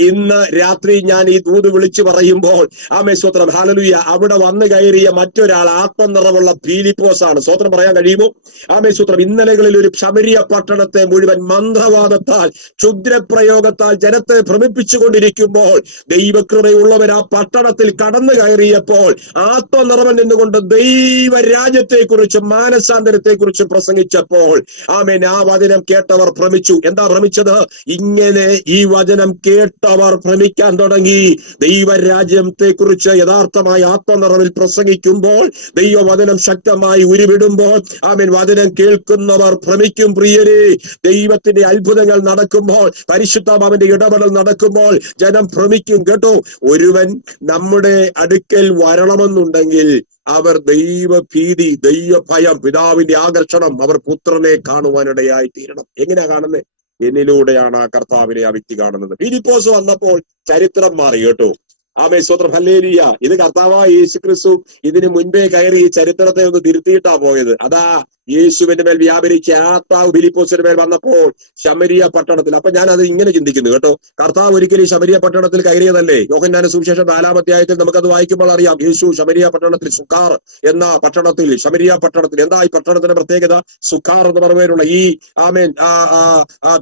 ഇന്ന് രാത്രി ഞാൻ ഈ ദൂത് വിളിച്ചു പറയുമ്പോൾ ആമേ സ്തോത്രം ഹല്ലേലൂയ, അവിടെ വന്നു കയറിയ മറ്റൊരാൾ ആത്മനിറവുള്ള ഫിലിപ്പോസ് ആണ്. സ്തോത്രം പറയാൻ കഴിയുമോ? ആമേ സ്തോത്രം. ഇന്നലകളിൽ ഒരു ശമരിയ പട്ടണത്തെ മുഴുവൻ മന്ത്രവാദത്താൽ ക്ഷുദ്രപ്രയോഗത്താൽ ജനത്തെ ഭ്രമിപ്പിച്ചുകൊണ്ടിരിക്കുമ്പോൾ ദൈവകൃപയുള്ളവർ ആ പട്ടണത്തിൽ കടന്നു കയറിയപ്പോൾ ആത്മനിറവൻ നിന്നുകൊണ്ട് ദൈവരാജ്യത്തെക്കുറിച്ചും മാനസാന്തരത്തെക്കുറിച്ചും പ്രസംഗിച്ചപ്പോൾ ആമേൻ, ആ വചനം കേട്ടവർ ഭ്രമിച്ചു. എന്താ ഭ്രമിച്ചത്? ഇങ്ങനെ ഈ വചനം കേട്ടവർ ഭ്രമിക്കാൻ തുടങ്ങി. ദൈവരാജ്യത്തെക്കുറിച്ച് യഥാർത്ഥമായി ആത്മനിറവിൽ പ്രസംഗിക്കുമ്പോൾ, ദൈവവചനം ശക്തമായി ഉരുവിടുമ്പോൾ ആമേൻ, വചനം കേൾക്കുന്നവർ ഭ്രമിക്കും. പ്രിയരെ, ദൈവത്തിന്റെ അത്ഭുതങ്ങൾ നടക്കുമ്പോൾ, പരിശുദ്ധാത്മാവിന്റെ ഇടപെടൽ നടക്കുമ്പോൾ ജനം ഭ്രമിക്കും കേട്ടോ. ഒരുവൻ നമ്മുടെ അടുക്കൽ വരണമെന്നുണ്ടെങ്കിൽ അവർ ദൈവഭീതി, ദൈവഭയം, പിതാവിന്റെ ആകർഷണം, അവർ പുത്രനെ കാണുവാനിടയായി തീരണം. എങ്ങനെയാ കാണുന്നത്? എന്നിലൂടെയാണ് ആ കർത്താവിനെ ആ വ്യക്തി കാണുന്നത്. ഫിലിപ്പോസ് വന്നപ്പോൾ ചരിത്രം മാറി കേട്ടോ. ആമേ സ്തോത്രം ഹല്ലേലൂയ. ഇത് കർത്താവായ യേശു ക്രിസ്തു ഇതിന് മുൻപേ കയറി ഈ ചരിത്രത്തെ ഒന്ന് തിരുത്തിയിട്ടാ പോയത്. അതാ യേശുവിന്റെ മേൽ വ്യാപരിച്ച ആത്മാവ് ഫിലിപ്പോസിന്റെ മേൽ വന്നപ്പോൾ ശമരിയ പട്ടണത്തിൽ. അപ്പൊ ഞാൻ അത് ഇങ്ങനെ ചിന്തിക്കുന്നു കേട്ടോ. കർത്താവ് ഒരിക്കലും ശമരിയ പട്ടണത്തിൽ കയറിയതല്ലേ? യോഹന്നാന്റെ സുവിശേഷം 4-ാം അധ്യായത്തിൽ നമുക്കത് വായിക്കുമ്പോൾ അറിയാം. യേശു ശമരിയ പട്ടണത്തിൽ, സുക്കാർ എന്ന പട്ടണത്തിൽ, ശമരിയ പട്ടണത്തിൽ. എന്താ ഈ പട്ടണത്തിന്റെ പ്രത്യേകത? സുക്കാർ എന്ന് പറയുന്ന ഈ ആമേൻ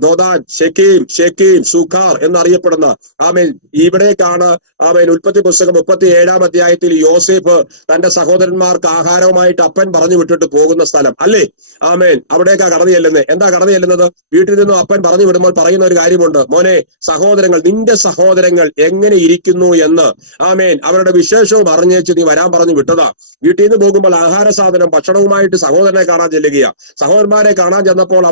ദോദാൻ, ഷെക്കീം, സുക്കാർ എന്നറിയപ്പെടുന്ന ആമേൻ, ഇവിടേക്കാണ് ആമേൻ ഉൽപ്പത്തി പുസ്തകം 37-ാം അധ്യായത്തിൽ യോസേഫ് തന്റെ സഹോദരന്മാർക്ക് ആഹാരവുമായിട്ട് അപ്പൻ പറഞ്ഞു വിട്ടിട്ട് പോകുന്ന സ്ഥലം അല്ലേ? ആമേൻ, അവിടേക്കാ കടന്നു ചെല്ലുന്നത്. എന്താ കടന്നു ചെല്ലുന്നത്? വീട്ടിൽ നിന്നും അപ്പൻ പറഞ്ഞു വിടുമ്പോൾ പറയുന്ന ഒരു കാര്യമുണ്ട്. മോനെ, സഹോദരങ്ങൾ, നിന്റെ സഹോദരങ്ങൾ എങ്ങനെ ഇരിക്കുന്നു എന്ന് ആമേൻ അവരുടെ വിശേഷവും അറിഞ്ഞേച്ച് നീ വരാൻ പറഞ്ഞു വിട്ടതാ. വീട്ടിൽ നിന്ന് പോകുമ്പോൾ ആഹാര സാധനം, ഭക്ഷണവുമായിട്ട് സഹോദരനെ കാണാൻ ചെല്ലുകയാ. സഹോദരന്മാരെ കാണാൻ ചെന്നപ്പോൾ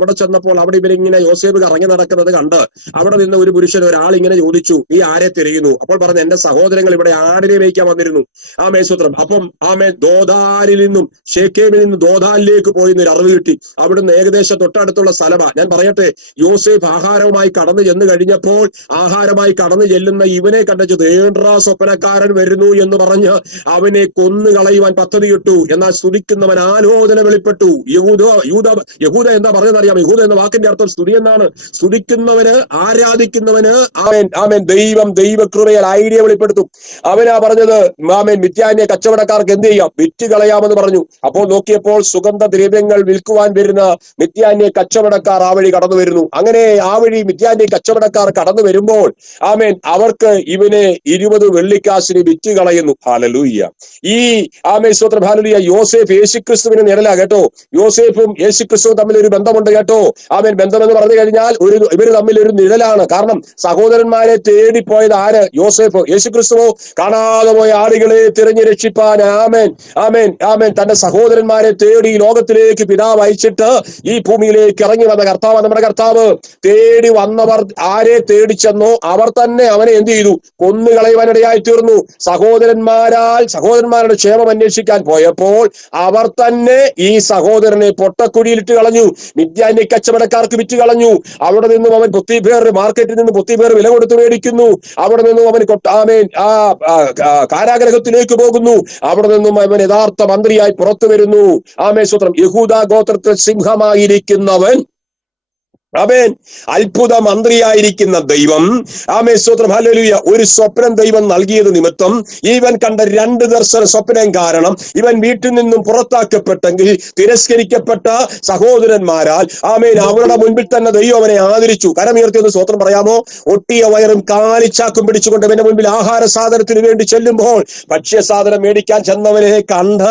അവിടെ ഇവരിങ്ങനെ യോസേഫ് കറങ്ങി നടക്കുന്നത് കണ്ട് അവിടെ നിന്ന് ഒരു പുരുഷൻ, ഒരാൾ ഇങ്ങനെ ചോദിച്ചു, നീ ആരെ തിരയുന്നു? അപ്പോൾ പറഞ്ഞു, എന്റെ സഹോദരങ്ങൾ ഇവിടെ ആടിനെ മേയ്ക്കാൻ വന്നിരുന്നു. ആമേ സ്തോത്രം. അപ്പം ആമേ ദോദാനിൽ നിന്നും ഷേക്കേമിൽ നിന്ന് ദോദാനിലേക്ക് പോയി എന്നൊരു അറിവ് കിട്ടി. അവിടുന്ന് ഏകദേശം തൊട്ടടുത്തുള്ള സ്ഥലമാണ്. ഞാൻ പറയട്ടെ, യോസേഫ് ആഹാരവുമായി കടന്നു ചെന്ന് കഴിഞ്ഞപ്പോൾ ആഹാരമായി കടന്നു ചെല്ലുന്ന ഇവനെ കണ്ടു ദേണ്ട്രാ സ്വപ്നക്കാരൻ വരുന്നു എന്ന് പറഞ്ഞ് അവനെ കൊന്നു കളയുവാൻ പദ്ധതിയിട്ടു. എന്നാൽ സ്തുതിക്കുന്നവൻ ആലോചന വെളിപ്പെട്ടു. യഹൂദ എന്താ പറഞ്ഞതെന്നറിയാം? യഹൂദ എന്ന വാക്കിന്റെ അർത്ഥം സ്തുതി എന്നാണ്. സ്തുതിക്കുന്നവന്, ആരാധിക്കുന്നവന് ആമേൻ ദൈവം ദൈവകൃപയാൽ ഐഡിയ വെളിപ്പെടുത്തും. അവനാ പറഞ്ഞത്, ആമേൻ മിദ്യാന്യ കച്ചവടക്കാർക്ക് എന്ത് ചെയ്യാം? വിറ്റ് കളയാമെന്ന് പറഞ്ഞു. അപ്പോൾ നോക്കിയപ്പോൾ സുഗന്ധദ്രവ്യങ്ങൾ വിൽക്കുവാൻ വരുന്ന മിദ്യാന്യ കച്ചവടക്കാർ ആ വഴി കടന്നു വരുന്നു. അങ്ങനെ ആ വഴി മിദ്യാന്യ കച്ചവടക്കാർ കടന്നു വരുമ്പോൾ ആമേൻ അവർക്ക് ഇവനെ 20 വെള്ളിക്കാശിന് വിറ്റ് കളയുന്നു. ഹല്ലേലൂയ. ഈ ആമേൻ സ്തോത്രം ഹല്ലേലൂയ. യോസേഫ് യേശുക്രിസ്തുവിന് നിഴലാ കേട്ടോ. യോസേഫും യേശുക്രിസ്തുവും തമ്മിൽ ഒരു ബന്ധമുണ്ട് കേട്ടോ. ആമേൻ, ബന്ധമെന്ന് പറഞ്ഞു കഴിഞ്ഞാൽ ഇവര് തമ്മിൽ ഒരു നിഴലാണ്. കാരണം സഹോദരന്മാരെ തേടിപ്പോയത് ആര്? യോസേഫ്. യേശുക്രിസ്തുവോ കാണാതെ പോയ ആളുകളെ തിരഞ്ഞു രക്ഷിപ്പാൻ ആമേൻ ആമേൻ ആമേൻ തന്റെ സഹോദരന്മാരെ തേടി ലോകത്തിലേക്ക് പിതാവ് അയച്ചിട്ട് ഈ ഭൂമിയിലേക്ക് ഇറങ്ങി വന്ന കർത്താവ്. നമ്മുടെ കർത്താവ് തേടി വന്നവർ ആരെ തേടിച്ചെന്നോ അവർ തന്നെ അവനെ എന്ത് ചെയ്തു? കൊന്നുകളയുവാനിടയായി തീർന്നു. സഹോദരന്മാരുടെ ക്ഷേമം അന്വേഷിക്കാൻ പോയപ്പോൾ അവർ തന്നെ ഈ സഹോദരനെ പൊട്ടക്കുഴിയിലിട്ട് കളഞ്ഞു. മിദ്യാന്യ കച്ചവടക്കാർക്ക് വിറ്റ് കളഞ്ഞു. അവിടെ നിന്നും അവൻ മാർക്കറ്റിൽ നിന്ന് പൊത്തിപ്പേർ വില കൊടുത്ത് മേടിക്കുന്നു. അവിടെ നിന്നും അവൻ കാരാഗ്രഹത്തിലേക്ക് പോകുന്നു. അവിടെ നിന്നും അവൻ യഥാർത്ഥ മന്ത്രിയായി പുറത്തു വരുന്നു. ആമേ സ്വത്രം. യഹൂദ ഗോത്രത്തിൽ സിംഹമായിരിക്കുന്നവൻ, ആമേൻ, അത്ഭുത മന്ത്രിയായിരിക്കുന്ന ദൈവം, ആമേ സ്തോത്രം ഹല്ലേലൂയ, ഒരു സ്വപ്നം ദൈവം നൽകിയത് നിമിത്തം ഇവൻ കണ്ട 2 ദർശന സ്വപ്നം കാരണം ഇവൻ വീട്ടിൽ നിന്നും പുറത്താക്കപ്പെട്ടെങ്കിൽ തിരസ്കരിക്കപ്പെട്ട സഹോദരന്മാരാൽ ആമേൻ അവരുടെ മുൻപിൽ തന്നെ ദൈവം അവനെ ആദരിച്ചു. കരമുയർത്തി ഒന്ന് സ്തോത്രം പറയാമോ? ഒട്ടിയ വയറും കാലിച്ചാക്കും പിടിച്ചുകൊണ്ട് അവന്റെ മുൻപിൽ ആഹാര സാധനത്തിന് വേണ്ടി ചെല്ലുമ്പോൾ ഭക്ഷ്യസാധനം മേടിക്കാൻ ചെന്നവനെ കണ്ട്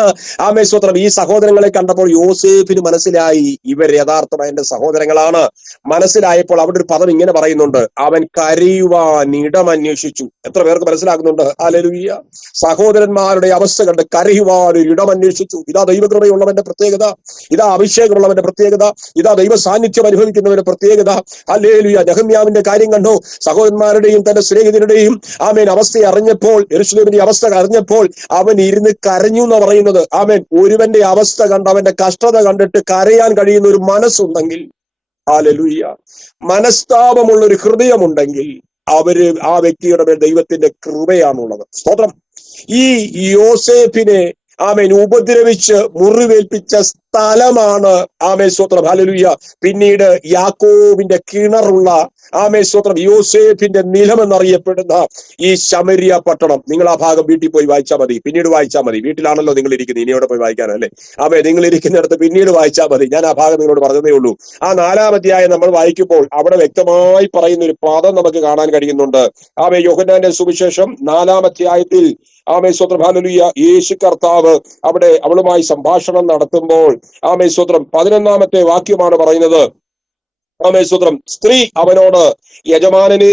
ആമേ സ്തോത്രം ഈ സഹോദരങ്ങളെ കണ്ടപ്പോൾ യോസേഫിന് മനസ്സിലായി ഇവർ യഥാർത്ഥമായ എന്റെ സഹോദരങ്ങളാണ്. മനസ്സിലായപ്പോൾ അവിടെ ഒരു പദം ഇങ്ങനെ പറയുന്നുണ്ട്, അവൻ കരയുവാൻ ഇടമന്വേഷിച്ചു. എത്ര പേർക്ക് മനസ്സിലാകുന്നുണ്ട്? ഹല്ലേലൂയ. സഹോദരന്മാരുടെ അവസ്ഥ കണ്ട് കരയുവാൻ ഒരു ഇടമന്വേഷിച്ചു. ഇതാ ദൈവകൃപയുള്ളവന്റെ പ്രത്യേകത, ഇതാ അഭിഷേകമുള്ളവന്റെ പ്രത്യേകത, ഇതാ ദൈവ സാന്നിധ്യം അനുഭവിക്കുന്നവന്റെ പ്രത്യേകത. ഹല്ലേലൂയ. നെഹമ്യാവിന്റെ കാര്യം കണ്ടോ? സഹോദരന്മാരുടെയും തന്റെ സ്നേഹിതരുടെയും ആമേൻ അവസ്ഥ അറിഞ്ഞപ്പോൾ, യെരൂശലേമിന്റെ അവസ്ഥ അറിഞ്ഞപ്പോൾ അവൻ ഇരുന്ന് കരഞ്ഞു എന്ന് പറയുന്നത്. ആമേൻ, ഒരുവന്റെ അവസ്ഥ കണ്ട്, അവന്റെ കഷ്ടത കണ്ടിട്ട് കരയാൻ കഴിയുന്ന ഒരു മനസ്സുണ്ടെങ്കിൽ ഹല്ലേലൂയ. മനസ്താപമുള്ള ഒരു ഹൃദയമുണ്ടെങ്കിൽ ആ വ്യക്തിയുടെ മേൽ ദൈവത്തിന്റെ കൃപയാണുള്ളത്. സ്തോത്രം. ഈ യോസേഫിനെ ഉപദ്രവിച്ച് മുറിവേൽപ്പിച്ച സ്ഥലമാണ് സ്തോത്രം ഹല്ലേലൂയ പിന്നീട് യാക്കോബിന്റെ കിണറുള്ള സ്തോത്രം യോസേഫിന്റെ നിലമെന്നറിയപ്പെടുന്ന ഈ ശമരിയ പട്ടണം. നിങ്ങൾ ആ ഭാഗം വീട്ടിൽ പോയി വായിച്ചാൽ മതി, പിന്നീട് വായിച്ചാൽ മതി. വീട്ടിലാണല്ലോ നിങ്ങൾ ഇരിക്കുന്നത്, ഇനി അവിടെ പോയി വായിക്കാനല്ലേ? നിങ്ങൾ ഇരിക്കുന്നിടത്ത് പിന്നീട് വായിച്ചാൽ മതി. ഞാൻ ആ ഭാഗം നിങ്ങളോട് പറഞ്ഞതേ ഉള്ളൂ. ആ 4-ാം അധ്യായം നമ്മൾ വായിക്കുമ്പോൾ അവിടെ വ്യക്തമായി പറയുന്ന ഒരു പദം നമുക്ക് കാണാൻ കഴിയുന്നുണ്ട്. യോഹന്നാന്റെ സുവിശേഷം 4-ാം അധ്യായത്തിൽ സ്തോത്രം ഹല്ലേലൂയ യേശു കർത്താവ് അവിടെ അവളുമായി സംഭാഷണം നടത്തുമ്പോൾ സ്തോത്രം 11-ാമത്തെ വാക്യമാണ് പറയുന്നത്. സ്തോത്രം. സ്ത്രീ അവനോട്, യജമാനനേ,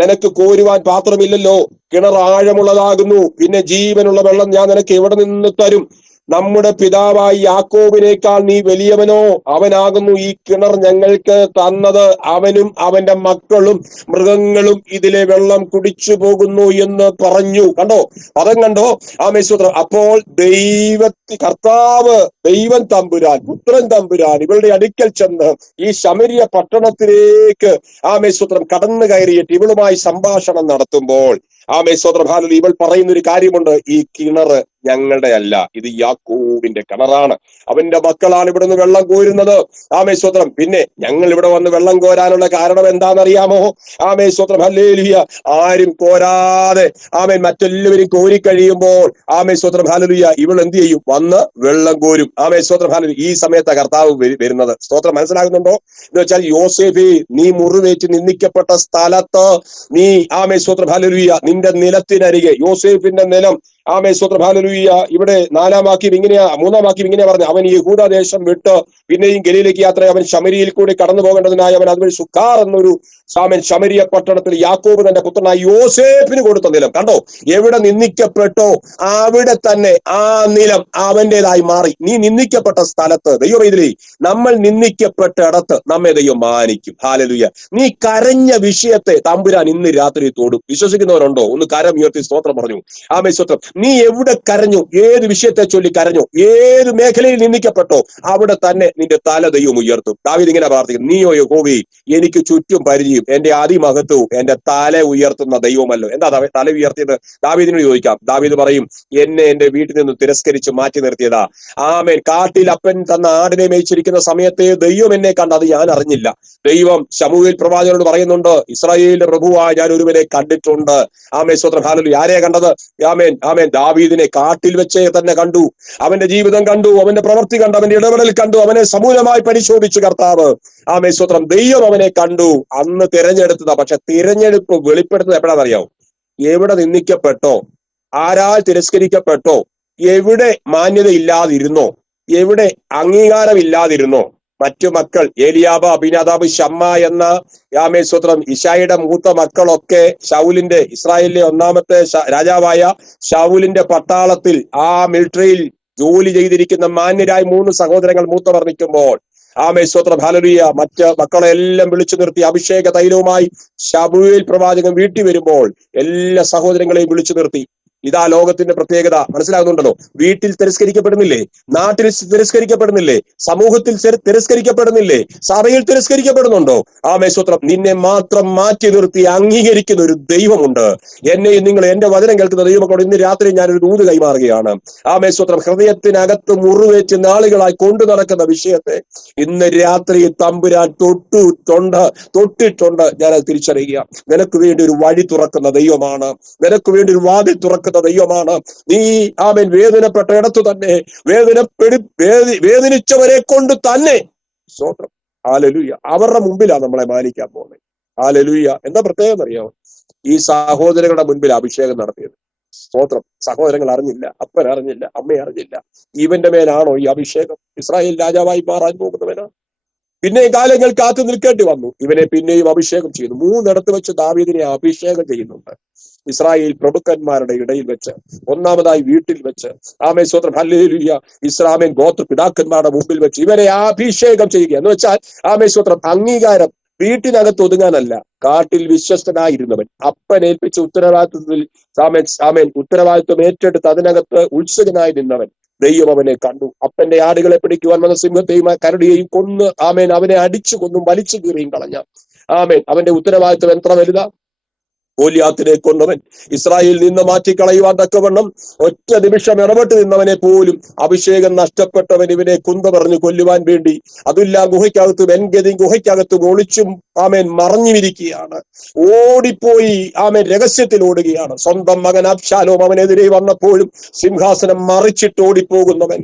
നിനക്ക് കോരുവാൻ പാത്രമില്ലല്ലോ, കിണർ ആഴമുള്ളതാകുന്നു, പിന്നെ ജീവനുള്ള വെള്ളം ഞാൻ നിനക്ക് എവിടെ നിന്ന് തരും? നമ്മുടെ പിതാവായി യാക്കോബിനേക്കാൾ നീ വലിയവനോ? അവനാകുന്നു ഈ കിണർ ഞങ്ങൾക്ക് തന്നത്. അവനും അവന്റെ മക്കളും മൃഗങ്ങളും ഇതിലെ വെള്ളം കുടിച്ചു പോകുന്നു എന്ന് പറഞ്ഞു. കണ്ടോ പദം, കണ്ടോ? സ്തോത്രം. അപ്പോൾ കർത്താവ് ദൈവം തമ്പുരാൻ, പുത്രൻ തമ്പുരാൻ ഇവളുടെ അടുക്കൽ ചെന്ന് ഈ ശമരിയ പട്ടണത്തിലേക്ക് സ്തോത്രം കടന്നു കയറിയിട്ട് ഇവളുമായി സംഭാഷണം നടത്തുമ്പോൾ സ്തോത്രം ഹല്ലേലൂയ ഇവൾ പറയുന്ന ഒരു കാര്യമുണ്ട്. ഈ കിണർ ഞങ്ങളുടെ അല്ല, ഇത് യാക്കോബിന്റെ കിണറാണ്. അവന്റെ മക്കളാണ് ഇവിടുന്ന് വെള്ളം കോരുന്നത്. സ്തോത്രം. പിന്നെ ഞങ്ങൾ ഇവിടെ വന്ന് വെള്ളം കോരാനുള്ള കാരണം എന്താണെന്നറിയാമോ? സ്തോത്രം ഹല്ലേലൂയ ആരും കോരാതെ മറ്റെല്ലാവരും കോരിക്കഴിയുമ്പോൾ സ്തോത്രം ഹല്ലേലൂയ ഇവൾ എന്ത് ചെയ്യും? വന്ന് വെള്ളം കോരും. സ്തോത്രം ഹല്ലേലൂയ ഈ സമയത്ത് കർത്താവ് വരുന്നത്. സ്തോത്രം. മനസ്സിലാകുന്നുണ്ടോ? എന്ന് വെച്ചാൽ യോസേഫേ, നീ മുറിവേറ്റ് നിന്ദിക്കപ്പെട്ട സ്ഥലത്ത് നീ സ്തോത്രം ഹല്ലേലൂയ നിന്റെ നിലത്തിനരികെ, യോസേഫിന്റെ നിലം സ്തോത്രം ഹല്ലേലൂയ ഇവിടെ 4-ാം വാക്യം ഇങ്ങനെയാ, 3-ാം വാക്യം ഇങ്ങനെയാ പറഞ്ഞു. അവൻ യഹൂദ ദേശം വിട്ട് പിന്നെയും ഗലീലയ്ക്ക് യാത്ര, അവൻ ശമരിയിൽ കൂടി കടന്നു പോകേണ്ടതിനായി അവൻ അതുവഴി സുഖാർ എന്നൊരു ശമരിയ പട്ടണത്തിൽ യാക്കോബ് തന്റെ പുത്രനായ യോസേഫിന് കൊടുത്ത നിലം. കണ്ടോ, എവിടെ നിന്ദിക്കപ്പെട്ടോ അവിടെ തന്നെ ആ നിലം അവന്റേതായി മാറി. നീ നിന്ദിക്കപ്പെട്ട സ്ഥലത്ത് ദൈവമേ, നമ്മൾ നിന്ദിക്കപ്പെട്ട ഇടത്ത് നമ്മെ ദൈവം മാനിക്കും. ഹല്ലേലൂയ. നീ കരഞ്ഞ വിഷയത്തെ തമ്പുരാൻ ഇന്ന് രാത്രി തോടും. വിശ്വസിക്കുന്നവരുണ്ടോ? ഒന്ന് കരം ഉയർത്തി സ്തോത്രം പറഞ്ഞു. സ്തോത്രം. നീ എവിടെ കരഞ്ഞു, ഏത് വിഷയത്തെ ചൊല്ലി കരഞ്ഞു, ഏത് മേഖലയിൽ നിന്ദിക്കപ്പെട്ടോ അവിടെ തന്നെ നിന്റെ തല ദൈവം ഉയർത്തും. ദാവീദ് ഇങ്ങനെ പ്രാർത്ഥിക്കുന്നു, നീയോ യഹോവേ എനിക്ക് ചുറ്റും പരിചയം, എന്റെ അതിമഹത്വവും എന്റെ തല ഉയർത്തുന്ന ദൈവമല്ലോ. എന്താ തല ഉയർത്തിയത്? ദാവീദിനോട് ചോദിക്കാം. ദാവീദ് പറയും, എന്നെ എന്റെ വീട്ടിൽ നിന്ന് തിരസ്കരിച്ച് മാറ്റി നിർത്തിയതാ. കാട്ടിൽ അപ്പൻ തന്ന ആടിനെ മേയിച്ചിരിക്കുന്ന സമയത്തെ ദൈവം എന്നെ കണ്ടത് ഞാൻ അറിഞ്ഞില്ല. ദൈവം ശമൂവേൽ പ്രവാചകനോട് പറയുന്നുണ്ട്, ഇസ്രായേലിന്റെ പ്രഭുവായ ഞാൻ ഒരുവനെ കണ്ടിട്ടുണ്ട്. സ്തോത്രം ഹല്ലേലൂയ. ആരെയാ കണ്ടത്? ദാവീദിനെ കാട്ടിൽ വെച്ചേ തന്നെ കണ്ടു. അവന്റെ ജീവിതം കണ്ടു, അവന്റെ പ്രവൃത്തി കണ്ടു, അവന്റെ ഇടപെടൽ കണ്ടു, അവനെ സമൂലമായി പരിശോധിച്ചു കർത്താവ്. സ്തോത്രം. ദൈവം അവനെ കണ്ടു. അന്ന് തിരഞ്ഞെടുത്തതാ. പക്ഷെ തിരഞ്ഞെടുപ്പ് വെളിപ്പെടുത്തുന്നത് എപ്പോഴാണെന്നറിയാവോ? എവിടെ നിന്ദിക്കപ്പെട്ടോ, ആരാൽ തിരസ്കരിക്കപ്പെട്ടോ, എവിടെ മാന്യത ഇല്ലാതിരുന്നോ, എവിടെ അംഗീകാരമില്ലാതിരുന്നോ, മറ്റു മക്കൾ ഏലിയാബ, അബിനാദാബ്, ശമ്മ എന്ന സ്തോത്രം ഇശായിയുടെ മൂത്ത മക്കളൊക്കെ ശൗലിന്റെ, ഇസ്രായേലിലെ 1-ാമത്തെ രാജാവായ ശൗലിന്റെ പട്ടാളത്തിൽ മിലിറ്ററിയിൽ ജോലി ചെയ്തിരിക്കുന്ന മാന്യരായ 3 സഹോദരങ്ങൾ മൂത്തവർ നിൽക്കുമ്പോൾ സ്തോത്രം ഹല്ലേലൂയ മറ്റ് മക്കളെല്ലാം വിളിച്ചു നിർത്തി അഭിഷേക തൈലവുമായി ശമൂവേൽ പ്രവാചകൻ വീട്ടിൽ വരുമ്പോൾ എല്ലാ സഹോദരങ്ങളെയും വിളിച്ചു നിർത്തി. ഇതാ ലോകത്തിന്റെ പ്രത്യേകത. മനസ്സിലാകുന്നുണ്ടല്ലോ? വീട്ടിൽ തിരസ്കരിക്കപ്പെടുന്നില്ലേ? നാട്ടിൽ തിരസ്കരിക്കപ്പെടുന്നില്ലേ? സമൂഹത്തിൽ തിരസ്കരിക്കപ്പെടുന്നില്ലേ? സഭയിൽ തിരസ്കരിക്കപ്പെടുന്നുണ്ടോ? സ്തോത്രം. നിന്നെ മാത്രം മാറ്റി നിർത്തി അംഗീകരിക്കുന്ന ഒരു ദൈവമുണ്ട്. എന്നെയും നിങ്ങൾ എന്റെ വചനം കേൾക്കുന്ന ദൈവമക്കളോട് ഇന്ന് രാത്രി ഞാനൊരു ദൂത് കൈമാറുകയാണ്. സ്തോത്രം. ഹൃദയത്തിനകത്ത് മുറിവേറ്റ് നാളുകളായി കൊണ്ടു നടക്കുന്ന വിഷയത്തെ ഇന്ന് രാത്രി തമ്പുരാൻ തൊട്ടിട്ടുണ്ട്. ഞാനത് തിരിച്ചറിയുക. നിനക്ക് വേണ്ടി ഒരു വഴി തുറക്കുന്ന ദൈവമാണ്. നിനക്ക് വേണ്ടി ഒരു വാതിൽ തുറക്കുന്ന ദൈവമാണ്. നീ വേദനപ്പെട്ട ഇടത്തു തന്നെ വേദനിച്ചവരെ കൊണ്ട് തന്നെ സ്തോത്രം ഹല്ലേലൂയ അവരുടെ മുമ്പിലാണ് നമ്മളെ മാനിക്കാൻ പോകുന്നത്. ഹല്ലേലൂയ. എന്താ പ്രത്യേകം അറിയാമോ? ഈ സഹോദരങ്ങളുടെ മുൻപിൽ അഭിഷേകം നടത്തിയത്. സ്തോത്രം. സഹോദരങ്ങൾ അറിഞ്ഞില്ല, അപ്പൻ അറിഞ്ഞില്ല, അമ്മ അറിഞ്ഞില്ല. ഇവന്റെ മേലാണോ ഈ അഭിഷേകം? ഇസ്രായേൽ രാജാവായി മാറാൻ പോകുന്നവനാ. പിന്നെ കാലങ്ങൾ കാത്തു നിൽക്കേണ്ടി വന്നു. ഇവനെ പിന്നെയും അഭിഷേകം ചെയ്തു. 3 വെച്ച് ദാവീദിനെ അഭിഷേകം ചെയ്യുന്നുണ്ട്. ഇസ്രായേൽ പ്രഭുക്കന്മാരുടെ ഇടയിൽ വെച്ച്, 1-ാമതായി വീട്ടിൽ വെച്ച്, സ്തോത്രം ഹല്ലേലൂയ ഇസ്രായേൽ ഗോത്ര പിതാക്കന്മാരുടെ മുമ്പിൽ വെച്ച് ഇവരെ അഭിഷേകം ചെയ്യുക എന്ന് വെച്ചാൽ സ്തോത്രം അംഗീകാരം വീട്ടിനകത്ത് ഒതുങ്ങാനല്ല, കാട്ടിൽ വിശ്വസ്തനായിരുന്നവൻ, അപ്പനേൽപ്പിച്ച ഉത്തരവാദിത്വത്തിൽ ഉത്തരവാദിത്വം ഏറ്റെടുത്ത് അതിനകത്ത് ഉത്സുകനായി നിന്നവൻ, ദൈവം അവനെ കണ്ടു. അപ്പന്റെ ആടുകളെ പിടിക്കുവാൻ വന്ന സിംഹത്തെയും കരടിയെയും കൊന്ന് അവനെ അടിച്ചു കൊന്നും വലിച്ചു കീറിയും കളഞ്ഞ അവന്റെ ഉത്തരവാദിത്വം എത്ര വലുതാ. ഗോലിയാത്തിനെ കൊന്നവൻ ഇസ്രായേലിൽ നിന്ന് മാറ്റിക്കളയുവാൻ തക്കവണ്ണം ഒറ്റ നിമിഷം ഇടപെട്ട് നിന്നവനെ പോലും അഭിഷേകം നഷ്ടപ്പെട്ടവൻ ഇവനെ കുന്തപറഞ്ഞു കൊല്ലുവാൻ വേണ്ടി അതുല്ല ഗുഹയ്ക്കകത്ത് വെൻഗതി ഗുഹയ്ക്കകത്ത് ഒളിച്ചും മറഞ്ഞിരിക്കുകയാണ്. ഓടിപ്പോയി രഹസ്യത്തിൽ ഓടുകയാണ്. സ്വന്തം മകൻ അബ്ശാലോം അവനെതിരെ വന്നപ്പോഴും സിംഹാസനം മറിച്ചിട്ട് ഓടിപ്പോകുന്നവൻ.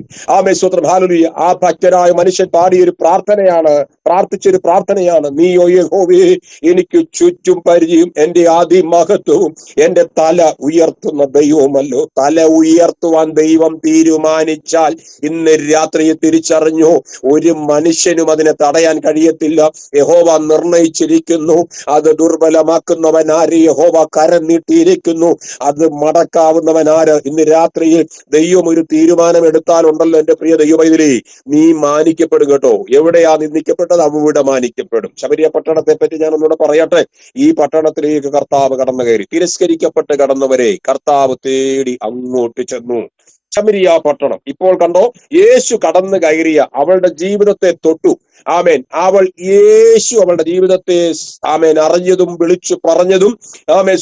സ്വത്രം ഹല്ലേലൂയ. ആ ഭക്തനായ മനുഷ്യൻ പാടിയൊരു പ്രാർത്ഥനയാണ്, പ്രാർത്ഥിച്ചൊരു പ്രാർത്ഥനയാണ്, നീയോ യഹോവേ എനിക്ക് ചുറ്റും പരിചയം, എന്റെ മഹത്വവും എന്റെ തല ഉയർത്തുന്ന ദൈവമല്ലോ. തല ഉയർത്തുവാൻ ദൈവം തീരുമാനിച്ചാൽ ഇന്ന് രാത്രി തിരിച്ചറിഞ്ഞു, ഒരു മനുഷ്യനും അതിനെ തടയാൻ കഴിയത്തില്ല. യഹോവ നിർണയിച്ചിരിക്കുന്നു. അത് ദുർബലമാക്കുന്നവൻ ആര്? യഹോവ കരം നീട്ടിയിരിക്കുന്നു. അത് മടക്കാവുന്നവൻ ആര്? ഇന്ന് രാത്രിയിൽ ദൈവം ഒരു തീരുമാനം എടുത്താലുണ്ടല്ലോ എന്റെ പ്രിയ ദൈവമൈതലേ, നീ മാനിക്കപ്പെടും കേട്ടോ. എവിടെയാ നിന്ദിക്കപ്പെട്ടത് അവിടെ മാനിക്കപ്പെടും. ശമരിയ പട്ടണത്തെ പറ്റി ഞാൻ ഒന്നുകൂടെ പറയട്ടെ. ഈ പട്ടണത്തിലേക്ക് കർത്താവ് കടന്നു കയറി. തിരസ്കരിക്കപ്പെട്ട് കടന്നവരെ കർത്താവ് തേടി അങ്ങോട്ട് ചെന്നു. ശമരിയ പട്ടണം ഇപ്പോൾ കണ്ടോ, യേശു കടന്നു കയറിയ അവളുടെ ജീവിതത്തെ തൊട്ടു. അവൾ യേശു അവളുടെ ജീവിതത്തെ അറിഞ്ഞതും വിളിച്ചു പറഞ്ഞതും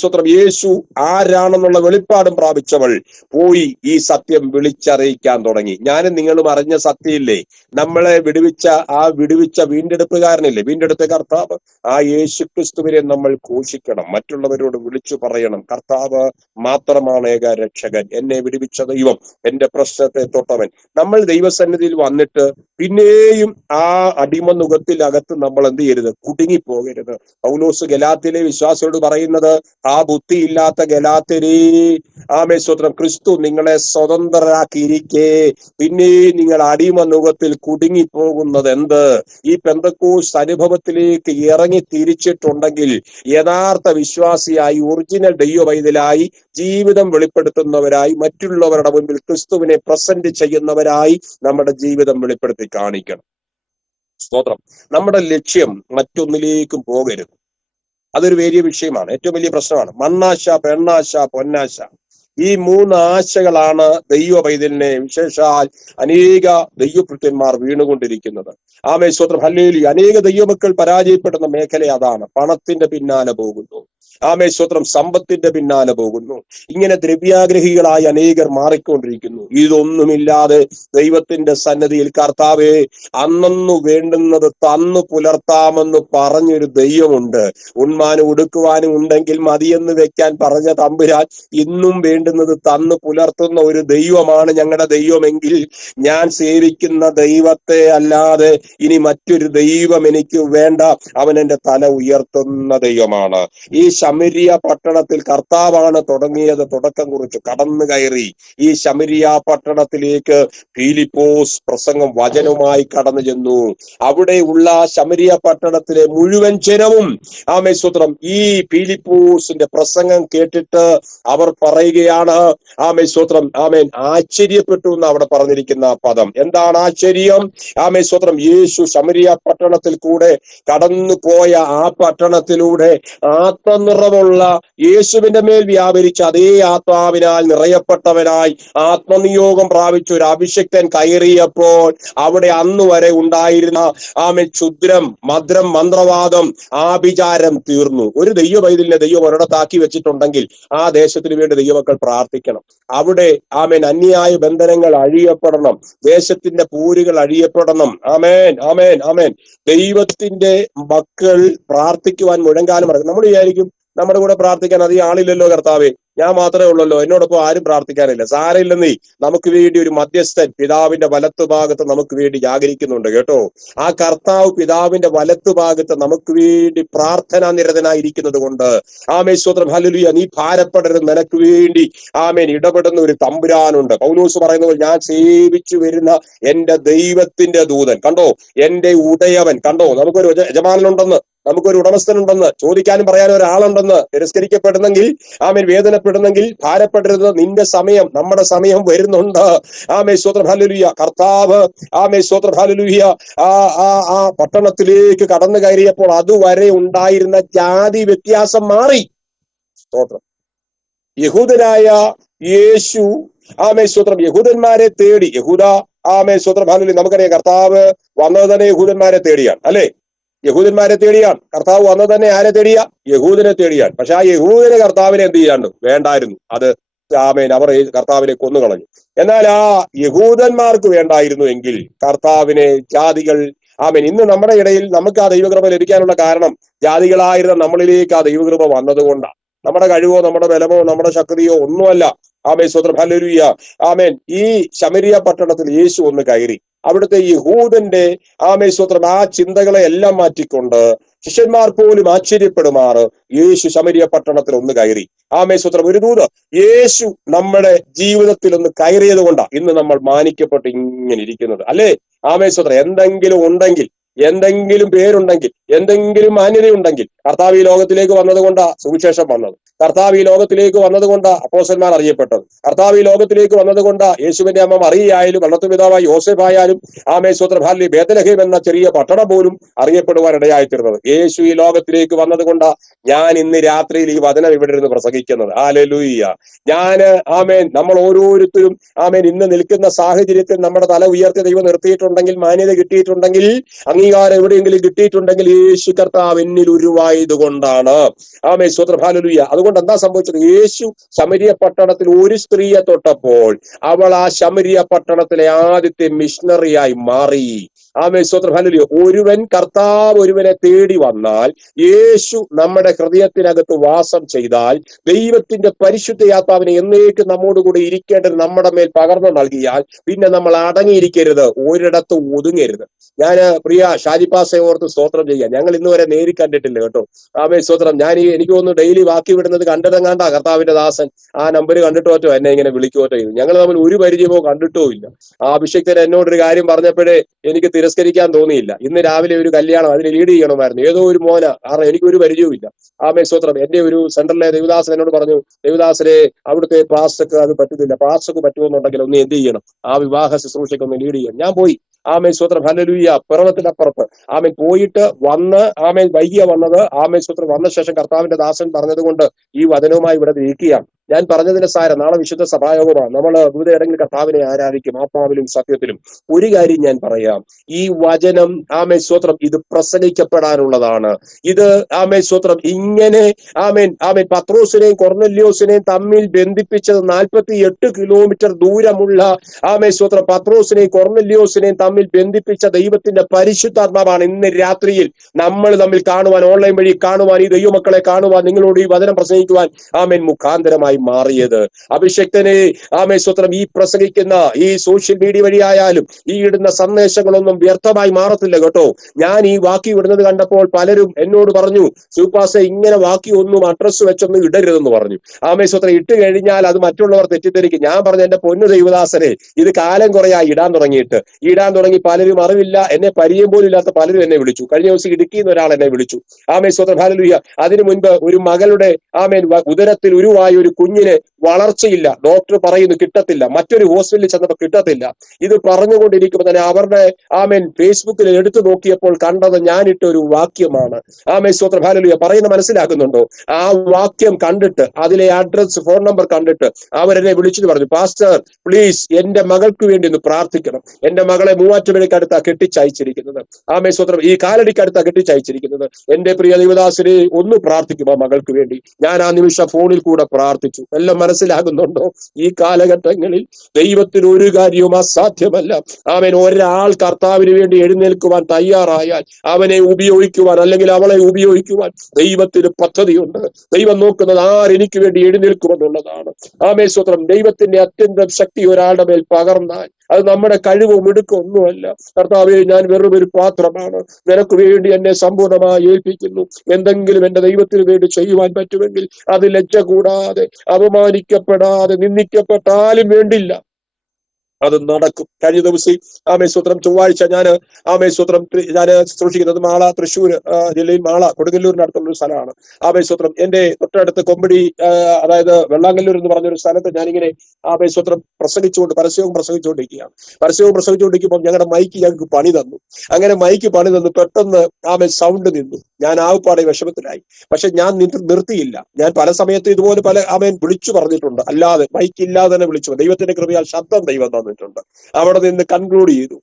സ്വത്രം യേശു ആരാണെന്നുള്ള വെളിപ്പാടും പ്രാപിച്ചവൾ പോയി ഈ സത്യം വിളിച്ചറിയിക്കാൻ തുടങ്ങി. ഞാനും നിങ്ങളും അറിഞ്ഞ സത്യമില്ലേ? നമ്മളെ വിടുവിച്ച വീണ്ടെടുപ്പുകാരനില്ലേ, വീണ്ടെടുത്ത കർത്താവ്, ആ യേശു ക്രിസ്തുവിനെ നമ്മൾ ഘോഷിക്കണം, മറ്റുള്ളവരോട് വിളിച്ചു പറയണം, കർത്താവ് മാത്രമാണ് ഏക രക്ഷകൻ, എന്നെ വിടുവിച്ച ദൈവം, എന്റെ പ്രശ്നത്തെ തൊട്ടവൻ. നമ്മൾ ദൈവസന്നിധിയിൽ വന്നിട്ട് പിന്നെയും ആ അടിമനുഖത്തിനകത്ത് നമ്മൾ എന്ത് ചെയ്യരുത്? കുടുങ്ങിപ്പോകരുത്. പൗലോസ് ഗലാത്യയിലെ വിശ്വാസിയോട് പറയുന്നത്, ആ ബുദ്ധിയില്ലാത്ത ഗലാത്യരേ, സ്വത്രം ക്രിസ്തു നിങ്ങളെ സ്വതന്ത്രരാക്കിയിരിക്കെ പിന്നെയും നിങ്ങൾ അടിമനുഖത്തിൽ കുടുങ്ങിപ്പോകുന്നത് എന്ത്? ഈ പെന്തക്കോസ്ത് അനുഭവത്തിലേക്ക് ഇറങ്ങി തിരിച്ചിട്ടുണ്ടെങ്കിൽ യഥാർത്ഥ വിശ്വാസിയായി, ഒറിജിനൽ ദൈവവൈതലായി, ജീവിതം വെളിപ്പെടുത്തുന്നവരായി, മറ്റുള്ളവരുടെ മുൻപിൽ ക്രിസ്തുവിനെ പ്രസന്റ് ചെയ്യുന്നവരായി നമ്മുടെ ജീവിതം വെളിപ്പെടുത്തി കാണിക്കണം. സ്തോത്രം. നമ്മുടെ ലക്ഷ്യം മറ്റൊന്നിലേക്കും പോകരുത്. അതൊരു വലിയ വിഷയമാണ്, ഏറ്റവും വലിയ പ്രശ്നമാണ്. മണ്ണാശ, പെണ്ണാശ, പൊന്നാശ, ഈ 3 ആശകളാണ് ദൈവ പൈതലിനെ വിശേഷാൽ അനേക ദൈവഭൃത്യന്മാർ വീണുകൊണ്ടിരിക്കുന്നത്. സ്വത്രം ഹല്ലേലൂയ. അനേക ദൈവമക്കൾ പരാജയപ്പെടുന്ന മേഖല അതാണ്. പണത്തിന്റെ പിന്നാലെ പോകുന്നു. സ്വത്രം സമ്പത്തിന്റെ പിന്നാലെ പോകുന്നു. ഇങ്ങനെ ദ്രവ്യാഗ്രഹികളായി അനേകർ മാറിക്കൊണ്ടിരിക്കുന്നു. ഇതൊന്നുമില്ലാതെ ദൈവത്തിന്റെ സന്നദ്ധിയിൽ കർത്താവേ, അന്നു വേണ്ടുന്നത് തന്നു പുലർത്താമെന്ന് പറഞ്ഞൊരു ദൈവമുണ്ട്. ഉണ്മാനും ഉടുക്കുവാനും ഉണ്ടെങ്കിൽ മതിയെന്ന് വെക്കാൻ പറഞ്ഞ തമ്പുരാൻ ഇന്നും വേണ്ടുന്നത് തന്നു പുലർത്തുന്ന ഒരു ദൈവമാണ് ഞങ്ങളുടെ ദൈവമെങ്കിൽ, ഞാൻ സേവിക്കുന്ന ദൈവത്തെ അല്ലാതെ ഇനി മറ്റൊരു ദൈവം എനിക്ക് വേണ്ട. അവൻ എന്റെ തല ഉയർത്തുന്ന ദൈവമാണ്. ഈ ശമരിയ പട്ടണത്തിൽ കർത്താവാണ് തുടങ്ങിയത്. തുടക്കം കുറിച്ച് കടന്നു കയറി ഈ ശമരിയ പട്ടണത്തിലേക്ക് ഫിലിപ്പോസ് പ്രസംഗം വചനവുമായി കടന്നു ചെന്നു. അവിടെയുള്ള ശമരിയ പട്ടണത്തിലെ മുഴുവൻ ജനവും സ്വത്രം ഈ ഫിലിപ്പോസിന്റെ പ്രസംഗം കേട്ടിട്ട് അവർ പറയുകയാണ്, സ്വത്രം ആശ്ചര്യപ്പെട്ടു എന്ന് അവിടെ പറഞ്ഞിരിക്കുന്ന പദം. എന്താണ് ആശ്ചര്യം? സ്വത്രം യേശു ശമരിയ പട്ടണത്തിൽ കൂടെ കടന്നു പോയ ആ പട്ടണത്തിലൂടെ ആത്മനിറവുള്ള, യേശുവിന്റെ മേൽ വ്യാപരിച്ച അതേ ആത്മാവിനാൽ നിറയപ്പെട്ടവനായി ആത്മനിയോഗം പ്രാപിച്ച ഒരു അഭിഷിക്തൻ കയറിയപ്പോൾ അവിടെ അന്ന് വരെ ഉണ്ടായിരുന്ന ക്ഷുദ്രം, മദ്രം, മന്ത്രവാദം, ആഭിചാരം തീർന്നു. ഒരു ദൈവവൈതലിനെ ദൈവം ഒരിടത്താക്കി വെച്ചിട്ടുണ്ടെങ്കിൽ ആ ദേശത്തിന് വേണ്ടി ദൈവമക്കൾ പ്രാർത്ഥിക്കണം. അവിടെ അന്യായ ബന്ധനങ്ങൾ അഴിയപ്പെടണം, ദേശത്തിന്റെ പൂരുകൾ അഴിയപ്പെടണം. ആമേൻ, ആമേൻ, ആമേൻ. ദൈവത്തിന്റെ മക്കൾ പ്രാർത്ഥിക്കുവാൻ മുഴങ്കാലം മടക്കും. നമ്മൾ വിചാരിക്കും നമ്മുടെ കൂടെ പ്രാർത്ഥിക്കാൻ അധികം ആളില്ലല്ലോ കർത്താവേ, ഞാൻ മാത്രമേ ഉള്ളല്ലോ, എന്നോടൊപ്പം ആരും പ്രാർത്ഥിക്കാനില്ല. സാരമില്ലെന്നേ, നമുക്ക് വേണ്ടി ഒരു മധ്യസ്ഥൻ പിതാവിന്റെ വലത്തുഭാഗത്ത് നമുക്ക് വേണ്ടി ജാഗരിക്കുന്നുണ്ട് കേട്ടോ. ആ കർത്താവ് പിതാവിന്റെ വലത്തുഭാഗത്ത് നമുക്ക് വേണ്ടി പ്രാർത്ഥനാ നിരതനായിരിക്കുന്നത് കൊണ്ട് സ്വത്രം ഹല്ലേലൂയ. നീ ഭാരപ്പെടരുത്, നിനക്ക് വേണ്ടി ഇടപെടുന്ന ഒരു തമ്പുരാനുണ്ട്. പൗലോസ് പറയുന്നത്, ഞാൻ സേവിച്ചു വരുന്ന എന്റെ ദൈവത്തിന്റെ ദൂതൻ കണ്ടോ, എന്റെ ഉടയവൻ കണ്ടോ. നമുക്കൊരു യജമാനനുണ്ടെന്ന്, നമുക്കൊരു ഉടമസ്ഥനുണ്ടെന്ന്, ചോദിക്കാനും പറയാനും ഒരാളുണ്ടെന്ന്. തിരസ്കരിക്കപ്പെടുന്നെങ്കിൽ വേദനപ്പെടുന്നെങ്കിൽ ഭാരപ്പെടരുത്, നിന്റെ സമയം, നമ്മുടെ സമയം വരുന്നുണ്ട്. സ്വത്രം ഹല്ലേലൂയ. കർത്താവ് സ്വത്രം ഹല്ലേലൂയ ആ പട്ടണത്തിലേക്ക് കടന്നു കയറിയപ്പോൾ അതുവരെ ഉണ്ടായിരുന്ന ജാതി വ്യത്യാസം മാറി. സ്തോത്രം. യഹൂദനായ യേശു ആമേ സ്തോത്രം യഹൂദന്മാരെ തേടി ആമേ സ്തോത്രം ഹല്ലേലൂയ. നമുക്കറിയാം കർത്താവ് വന്നത് തന്നെ യഹൂദന്മാരെ തേടിയാണ്, അല്ലെ? യഹൂദന്മാരെ തേടിയാണ് കർത്താവ് വന്നത് തന്നെ. ആരെ തേടിയാ? യഹൂദനെ തേടിയാണ്. പക്ഷെ ആ യഹൂദന് കർത്താവിനെ എന്ത് ചെയ്യാണ്ട് വേണ്ടായിരുന്നു. അത് ആമേൻ അവർ കർത്താവിനെ കൊന്നുകളഞ്ഞു. എന്നാൽ ആ യഹൂദന്മാർക്ക് വേണ്ടായിരുന്നു എങ്കിൽ കർത്താവിനെ ജാതികൾ, ആമേൻ, ഇന്ന് നമ്മുടെ ഇടയിൽ നമുക്ക് ആ ദൈവകൃപ ലഭിക്കാനുള്ള കാരണം ജാതികളായിരുന്ന നമ്മളിലേക്ക് ആ ദൈവകൃപ വന്നതുകൊണ്ടാണ്. നമ്മുടെ കഴിവോ നമ്മുടെ ബലമോ നമ്മുടെ ശക്തിയോ ഒന്നുമല്ല. ആമേൻ സ്തോത്രം ഹല്ലേലൂയ. ആമേൻ. ഈ ശമരിയ പട്ടണത്തിൽ യേശു ഒന്ന് കയറി അവിടുത്തെ യഹൂദന്റെ ആമേൻ സ്തോത്രം ആ ചിന്തകളെ എല്ലാം മാറ്റിക്കൊണ്ട് ശിഷ്യന്മാർ പോലും ആശ്ചര്യപ്പെടുമാറ് യേശു ശമരിയ പട്ടണത്തിൽ ഒന്ന് കയറി. ആമേൻ സ്തോത്രം. ഒരു ദൂത് യേശു നമ്മുടെ ജീവിതത്തിൽ ഒന്ന് കയറിയത് കൊണ്ടാണ് ഇന്ന് നമ്മൾ മാനിക്കപ്പെട്ട് ഇങ്ങനെ ഇരിക്കുന്നത്, അല്ലേ? ആമേൻ സ്തോത്രം. എന്തെങ്കിലും പേരുണ്ടെങ്കിൽ, എന്തെങ്കിലും മാന്യതയുണ്ടെങ്കിൽ കർത്താവ് ഈ ലോകത്തിലേക്ക് വന്നത് കൊണ്ടാ സുവിശേഷം വന്നത്. കർത്താവ് ഈ ലോകത്തിലേക്ക് വന്നത് കൊണ്ടാ അപ്പോസ്തലന്മാർ അറിയപ്പെട്ടത്. കർത്താവ് ഈ ലോകത്തിലേക്ക് വന്നത് കൊണ്ടാ യേശുവിന്റെ അമ്മ മറിയയായാലും വെള്ളത്തുപിതാവായ യോസേഫായാലും ആമേൻ സ്തോത്രം ഹല്ലേലൂയ ബേത്ലഹേം എന്ന ചെറിയ പട്ടണം പോലും അറിയപ്പെടുവാൻ ഇടയായിത്തീർന്നത്. യേശു ഈ ലോകത്തിലേക്ക് വന്നത് കൊണ്ടാ ഞാൻ ഇന്ന് രാത്രിയിൽ ഈ വചനം ഇവിടെ ഇരുന്ന് പ്രസംഗിക്കുന്നത്. ഹല്ലേലൂയ. ആമേൻ, നമ്മൾ ഓരോരുത്തരും ആമേൻ ഇന്ന് നിൽക്കുന്ന സാഹചര്യത്തിൽ നമ്മുടെ തല ഉയർത്തി ദൈവം നിർത്തിയിട്ടുണ്ടെങ്കിൽ, മാന്യത കിട്ടിയിട്ടുണ്ടെങ്കിൽ, അംഗീകാരം എവിടെയെങ്കിലും കിട്ടിയിട്ടുണ്ടെങ്കിൽ യേശു കർത്താവ് എന്നിൽ ഉരുവായത് കൊണ്ടാണ്. ആമേൻ സ്തോത്രം ഹല്ലേലൂയ. അതുകൊണ്ട് എന്താ സംഭവിച്ചത്? യേശു ശമരിയ പട്ടണത്തിൽ ഒരു സ്ത്രീയെ തൊട്ടപ്പോൾ അവൾ ആ ശമരിയ പട്ടണത്തിലെ ആദ്യത്തെ മിഷണറിയായി മാറി. ആമേൻ സ്തോത്രം ഹല്ലേലൂയ. കർത്താവ് ഒരുവനെ തേടി വന്നാൽ, യേശു നമ്മുടെ ഹൃദയത്തിനകത്ത് വാസം ചെയ്താൽ, ദൈവത്തിന്റെ പരിശുദ്ധയാത്മാവിനെ എന്നേക്കും നമ്മോടുകൂടി ഇരിക്കേണ്ടത് നമ്മുടെ മേൽ പകർന്നു നൽകിയാൽ, പിന്നെ നമ്മൾ അടങ്ങിയിരിക്കരുത്, ഒരിടത്ത് ഒതുങ്ങരുത്. ഞാൻ പ്രിയ ഷാജിപ്പാസെ ഓർത്ത് സ്തോത്രം ചെയ്യാം. ഞങ്ങൾ ഇന്ന് വരെ നേരി കണ്ടിട്ടില്ല കേട്ടോ. ആമേൻ സ്തോത്രം. എനിക്ക് തോന്നുന്നു ഡെയിലി വാക്കി വിടുന്നത് കണ്ടിട്ടെങ്ങാണ്ടാ കർത്താവിന്റെ ദാസൻ ആ നമ്പർ കണ്ടിട്ടോറ്റോ എന്നെ ഇങ്ങനെ വിളിക്കുവോട്ടോ ചെയ്തു. ഞങ്ങൾ തമ്മിൽ ഒരു പരിചയമോ കണ്ടിട്ടോ ഇല്ല. ആ അഭിഷേകത്തിന് എന്നോടൊരു കാര്യം പറഞ്ഞപ്പോഴേ എനിക്ക് തിരസ്കരിക്കാൻ തോന്നിയില്ല. ഇന്ന് രാവിലെ ഒരു കല്യാണം, അതിന് ലീഡ് ചെയ്യണമായിരുന്നു. ഏതോ ഒരു മോന, കാരണം എനിക്കൊരു പരിചയവും ഇല്ല. ആമേൻ സ്തോത്രം. എന്റെ ഒരു സെന്ററിലെ ദേവദാസൻ എന്നോട് പറഞ്ഞു, ദേവദാസനെ അവിടുത്തെ പാസ്റ്റർക്ക് അത് പറ്റുന്നില്ല, പാസ്റ്റർക്ക് പറ്റുമെന്നുണ്ടെങ്കിൽ ഒന്ന് എന്ത് ചെയ്യണം, ആ വിവാഹ ശുശ്രൂഷയ്ക്ക് ഒന്ന് ലീഡ് ചെയ്യണം. ഞാൻ പോയി. ആമേൻ സ്തോത്രം ഹല്ലേലൂയ. പിറവത്തിനപ്പുറത്ത് ആമേൻ പോയിട്ട് വന്ന്, ആമേൻ വൈകിയ വന്നത്. ആമേൻ സ്തോത്രം. വന്ന ശേഷം കർത്താവിന്റെ ദാസൻ പറഞ്ഞത് കൊണ്ട് ഈ വചനവുമായി ഇവിടെ ഇരിക്കുകയാണ്. ഞാൻ പറഞ്ഞതിന്റെ സാരം, നാളെ വിശുദ്ധ സഭായോഗമാണ്. നമ്മൾ വിവിധ ഇടങ്ങളിൽ കർത്താവിനെ ആരാധിക്കും, ആത്മാവിലും സത്യത്തിലും. ഒരു കാര്യം ഞാൻ പറയാം, ഈ വചനം ആമേൻ സ്തോത്രം ഇത് പ്രസംഗിക്കപ്പെടാനുള്ളതാണ്. ഇത് ആമേൻ സ്തോത്രം ഇങ്ങനെ ആമേൻ പത്രോസിനെയും കൊർന്നല്യോസിനെയും തമ്മിൽ ബന്ധിപ്പിച്ചത് 48 കിലോമീറ്റർ ദൂരമുള്ള ആമേൻ സ്തോത്രം പത്രോസിനെയും കൊർന്നല്യോസിനെയും തമ്മിൽ ബന്ധിപ്പിച്ച ദൈവത്തിന്റെ പരിശുദ്ധാത്മാവാണ് ഇന്ന് രാത്രിയിൽ നമ്മൾ തമ്മിൽ കാണുവാൻ, ഓൺലൈൻ വഴി കാണുവാൻ, ഈ ദൈവമക്കളെ കാണുവാൻ, നിങ്ങളോട് ഈ വചനം പ്രസംഗിക്കുവാൻ ആമേൻ മുഖാന്തരമായി മാറിയത്. അഭിഷക്തനെ ആമേൻ സ്തോത്രം ഈ പ്രസംഗിക്കുന്ന ഈ സോഷ്യൽ മീഡിയ വഴിയായാലും ഈ ഇടുന്ന സന്ദേശങ്ങളൊന്നും വ്യർത്ഥമായി മാറത്തില്ല കേട്ടോ. ഞാൻ ഈ വാക്കി വിടുന്നത് കണ്ടപ്പോൾ പലരും എന്നോട് പറഞ്ഞു, സൂപ്പാസെ ഇങ്ങനെ വാക്കി ഒന്നും അഡ്രസ് വെച്ചൊന്നും ഇടരുതെന്ന് പറഞ്ഞു. ആമേൻ സ്തോത്രം. ഇട്ട് കഴിഞ്ഞാൽ അത് മറ്റുള്ളവർ തെറ്റിദ്ധരിക്കും. ഞാൻ പറഞ്ഞു, എന്റെ പൊന്നു ദൈവദാസനെ, ഇത് കാലം കുറയായി ഇടാൻ തുടങ്ങി പലരും അറിവില്ല, എന്നെ പരിചയം പോലും ഇല്ലാത്ത പലരും എന്നെ വിളിച്ചു. കഴിഞ്ഞ ദിവസം ഇടുക്കിയിൽ നിന്ന് ഒരാൾ എന്നെ വിളിച്ചു. ആമേൻ സ്തോത്രം ഹല്ലേലൂയ. അതിനു മുൻപ് ഒരു മകളുടെ ആമേൻ ഉദരത്തിൽ ഉരുവായ ഒരു കുഞ്ഞിന് വളർച്ചയില്ല, ഡോക്ടർ പറയുന്നു കിട്ടത്തില്ല, മറ്റൊരു ഹോസ്പിറ്റലിൽ ചെന്നപ്പോൾ കിട്ടത്തില്ല. ഇത് പറഞ്ഞുകൊണ്ടിരിക്കുമ്പോൾ തന്നെ അവരുടെ ആമേൻ ഫേസ്ബുക്കിൽ എടുത്തു നോക്കിയപ്പോൾ കണ്ടത് ഞാനിട്ട ഒരു വാക്യമാണ്. ആമേൻ സ്തോത്രം ഹല്ലേലൂയ. പറയുന്ന മനസ്സിലാക്കുന്നുണ്ടോ? ആ വാക്യം കണ്ടിട്ട്, അതിലെ അഡ്രസ്, ഫോൺ നമ്പർ കണ്ടിട്ട് അവരെന്നെ വിളിച്ചു പറഞ്ഞു, പാസ്റ്റർ പ്ലീസ് എന്റെ മകൾക്ക് വേണ്ടി ഒന്ന് പ്രാർത്ഥിക്കണം. എന്റെ മകളെ മൂവാറ്റുപുഴയ്ക്കടുത്താ കെട്ടിച്ചയച്ചിരിക്കുന്നത്. ആമേൻ സ്തോത്രം. ഈ കാലടിക്കടുത്താ കെട്ടിച്ചയച്ചിരിക്കുന്നത്. എന്റെ പ്രിയ ദൈവദാസനെ ഒന്ന് പ്രാർത്ഥിക്കും ആ മകൾക്ക് വേണ്ടി. ഞാൻ ആ നിമിഷം ഫോണിൽ കൂടെ പ്രാർത്ഥിച്ചു. എല്ലാം മനസ്സിലാകുന്നുണ്ടോ? ഈ കാലഘട്ടങ്ങളിൽ ദൈവത്തിന് ഒരു കാര്യവും അസാധ്യമല്ല. ആമേൻ. ഒരാൾ കർത്താവിന് വേണ്ടി എഴുന്നേൽക്കുവാൻ തയ്യാറായാൽ അവനെ ഉപയോഗിക്കുവാൻ, അല്ലെങ്കിൽ അവളെ ഉപയോഗിക്കുവാൻ ദൈവത്തിന് പദ്ധതിയുണ്ട്. ദൈവം നോക്കുന്നത് ആരെനിക്ക് വേണ്ടി എഴുന്നേൽക്കുമെന്നുള്ളതാണ്. ആമേൻ സ്തോത്രം. ദൈവത്തിന്റെ അത്യന്തം ശക്തി ഒരാളുടെ മേൽ പകർന്നാൽ അത് നമ്മുടെ കഴിവോ മിടുക്കോ ഒന്നുമല്ല. കർത്താവേ, ഞാൻ വെറും ഒരു പാത്രമാണ്, നിനക്ക് വേണ്ടി എന്നെ സമ്പൂർണ്ണമായി ഏൽപ്പിക്കുന്നു. എന്തെങ്കിലും എന്റെ ദൈവത്തിന് വേണ്ടി ചെയ്യുവാൻ പറ്റുമെങ്കിൽ അത് ലജ്ജ കൂടാതെ, അപമാനിക്കപ്പെടാതെ, നിന്ദിക്കപ്പെട്ടാലും വേണ്ടില്ല. അത് നടക്കും. കഴിഞ്ഞ ദിവസം ആമേശ്വത്രം ചൊവ്വാഴ്ച ആമേശ്വത്രം ഞാൻ സൂക്ഷിക്കുന്നത് തൃശ്ശൂർ ജില്ലയിൽ കൊടുങ്ങല്ലൂരിനടുത്തുള്ള ഒരു സ്ഥലമാണ്. ആമേശ്വത്രം എന്റെ തൊട്ടടുത്ത് കൊമ്പടി, അതായത് വെള്ളാങ്കല്ലൂർ എന്ന് പറഞ്ഞൊരു സ്ഥലത്ത് ഞാനിങ്ങനെ ആമേശ്വത്രം പരസ്യവും പ്രസംഗിച്ചുകൊണ്ടിരിക്കുമ്പോൾ ഞങ്ങളുടെ ഞങ്ങൾക്ക് പണി തന്നു. അങ്ങനെ പണി തന്നു. പെട്ടെന്ന് സൗണ്ട് നിന്നു. ഞാൻ ആവുപാടെ വിഷമത്തിലായി. പക്ഷെ ഞാൻ നിർത്തിയില്ല. ഞാൻ പല സമയത്ത് ഇതുപോലെ വിളിച്ചു പറഞ്ഞിട്ടുണ്ട്. അല്ലാതെ മൈക്കില്ലാതെ തന്നെ വിളിച്ചു. ദൈവത്തിന്റെ കൃപയാൽ ശബ്ദം ദൈവം തന്നിട്ടുണ്ട്. അവിടെ നിന്ന് കൺക്ലൂഡ് ചെയ്തു.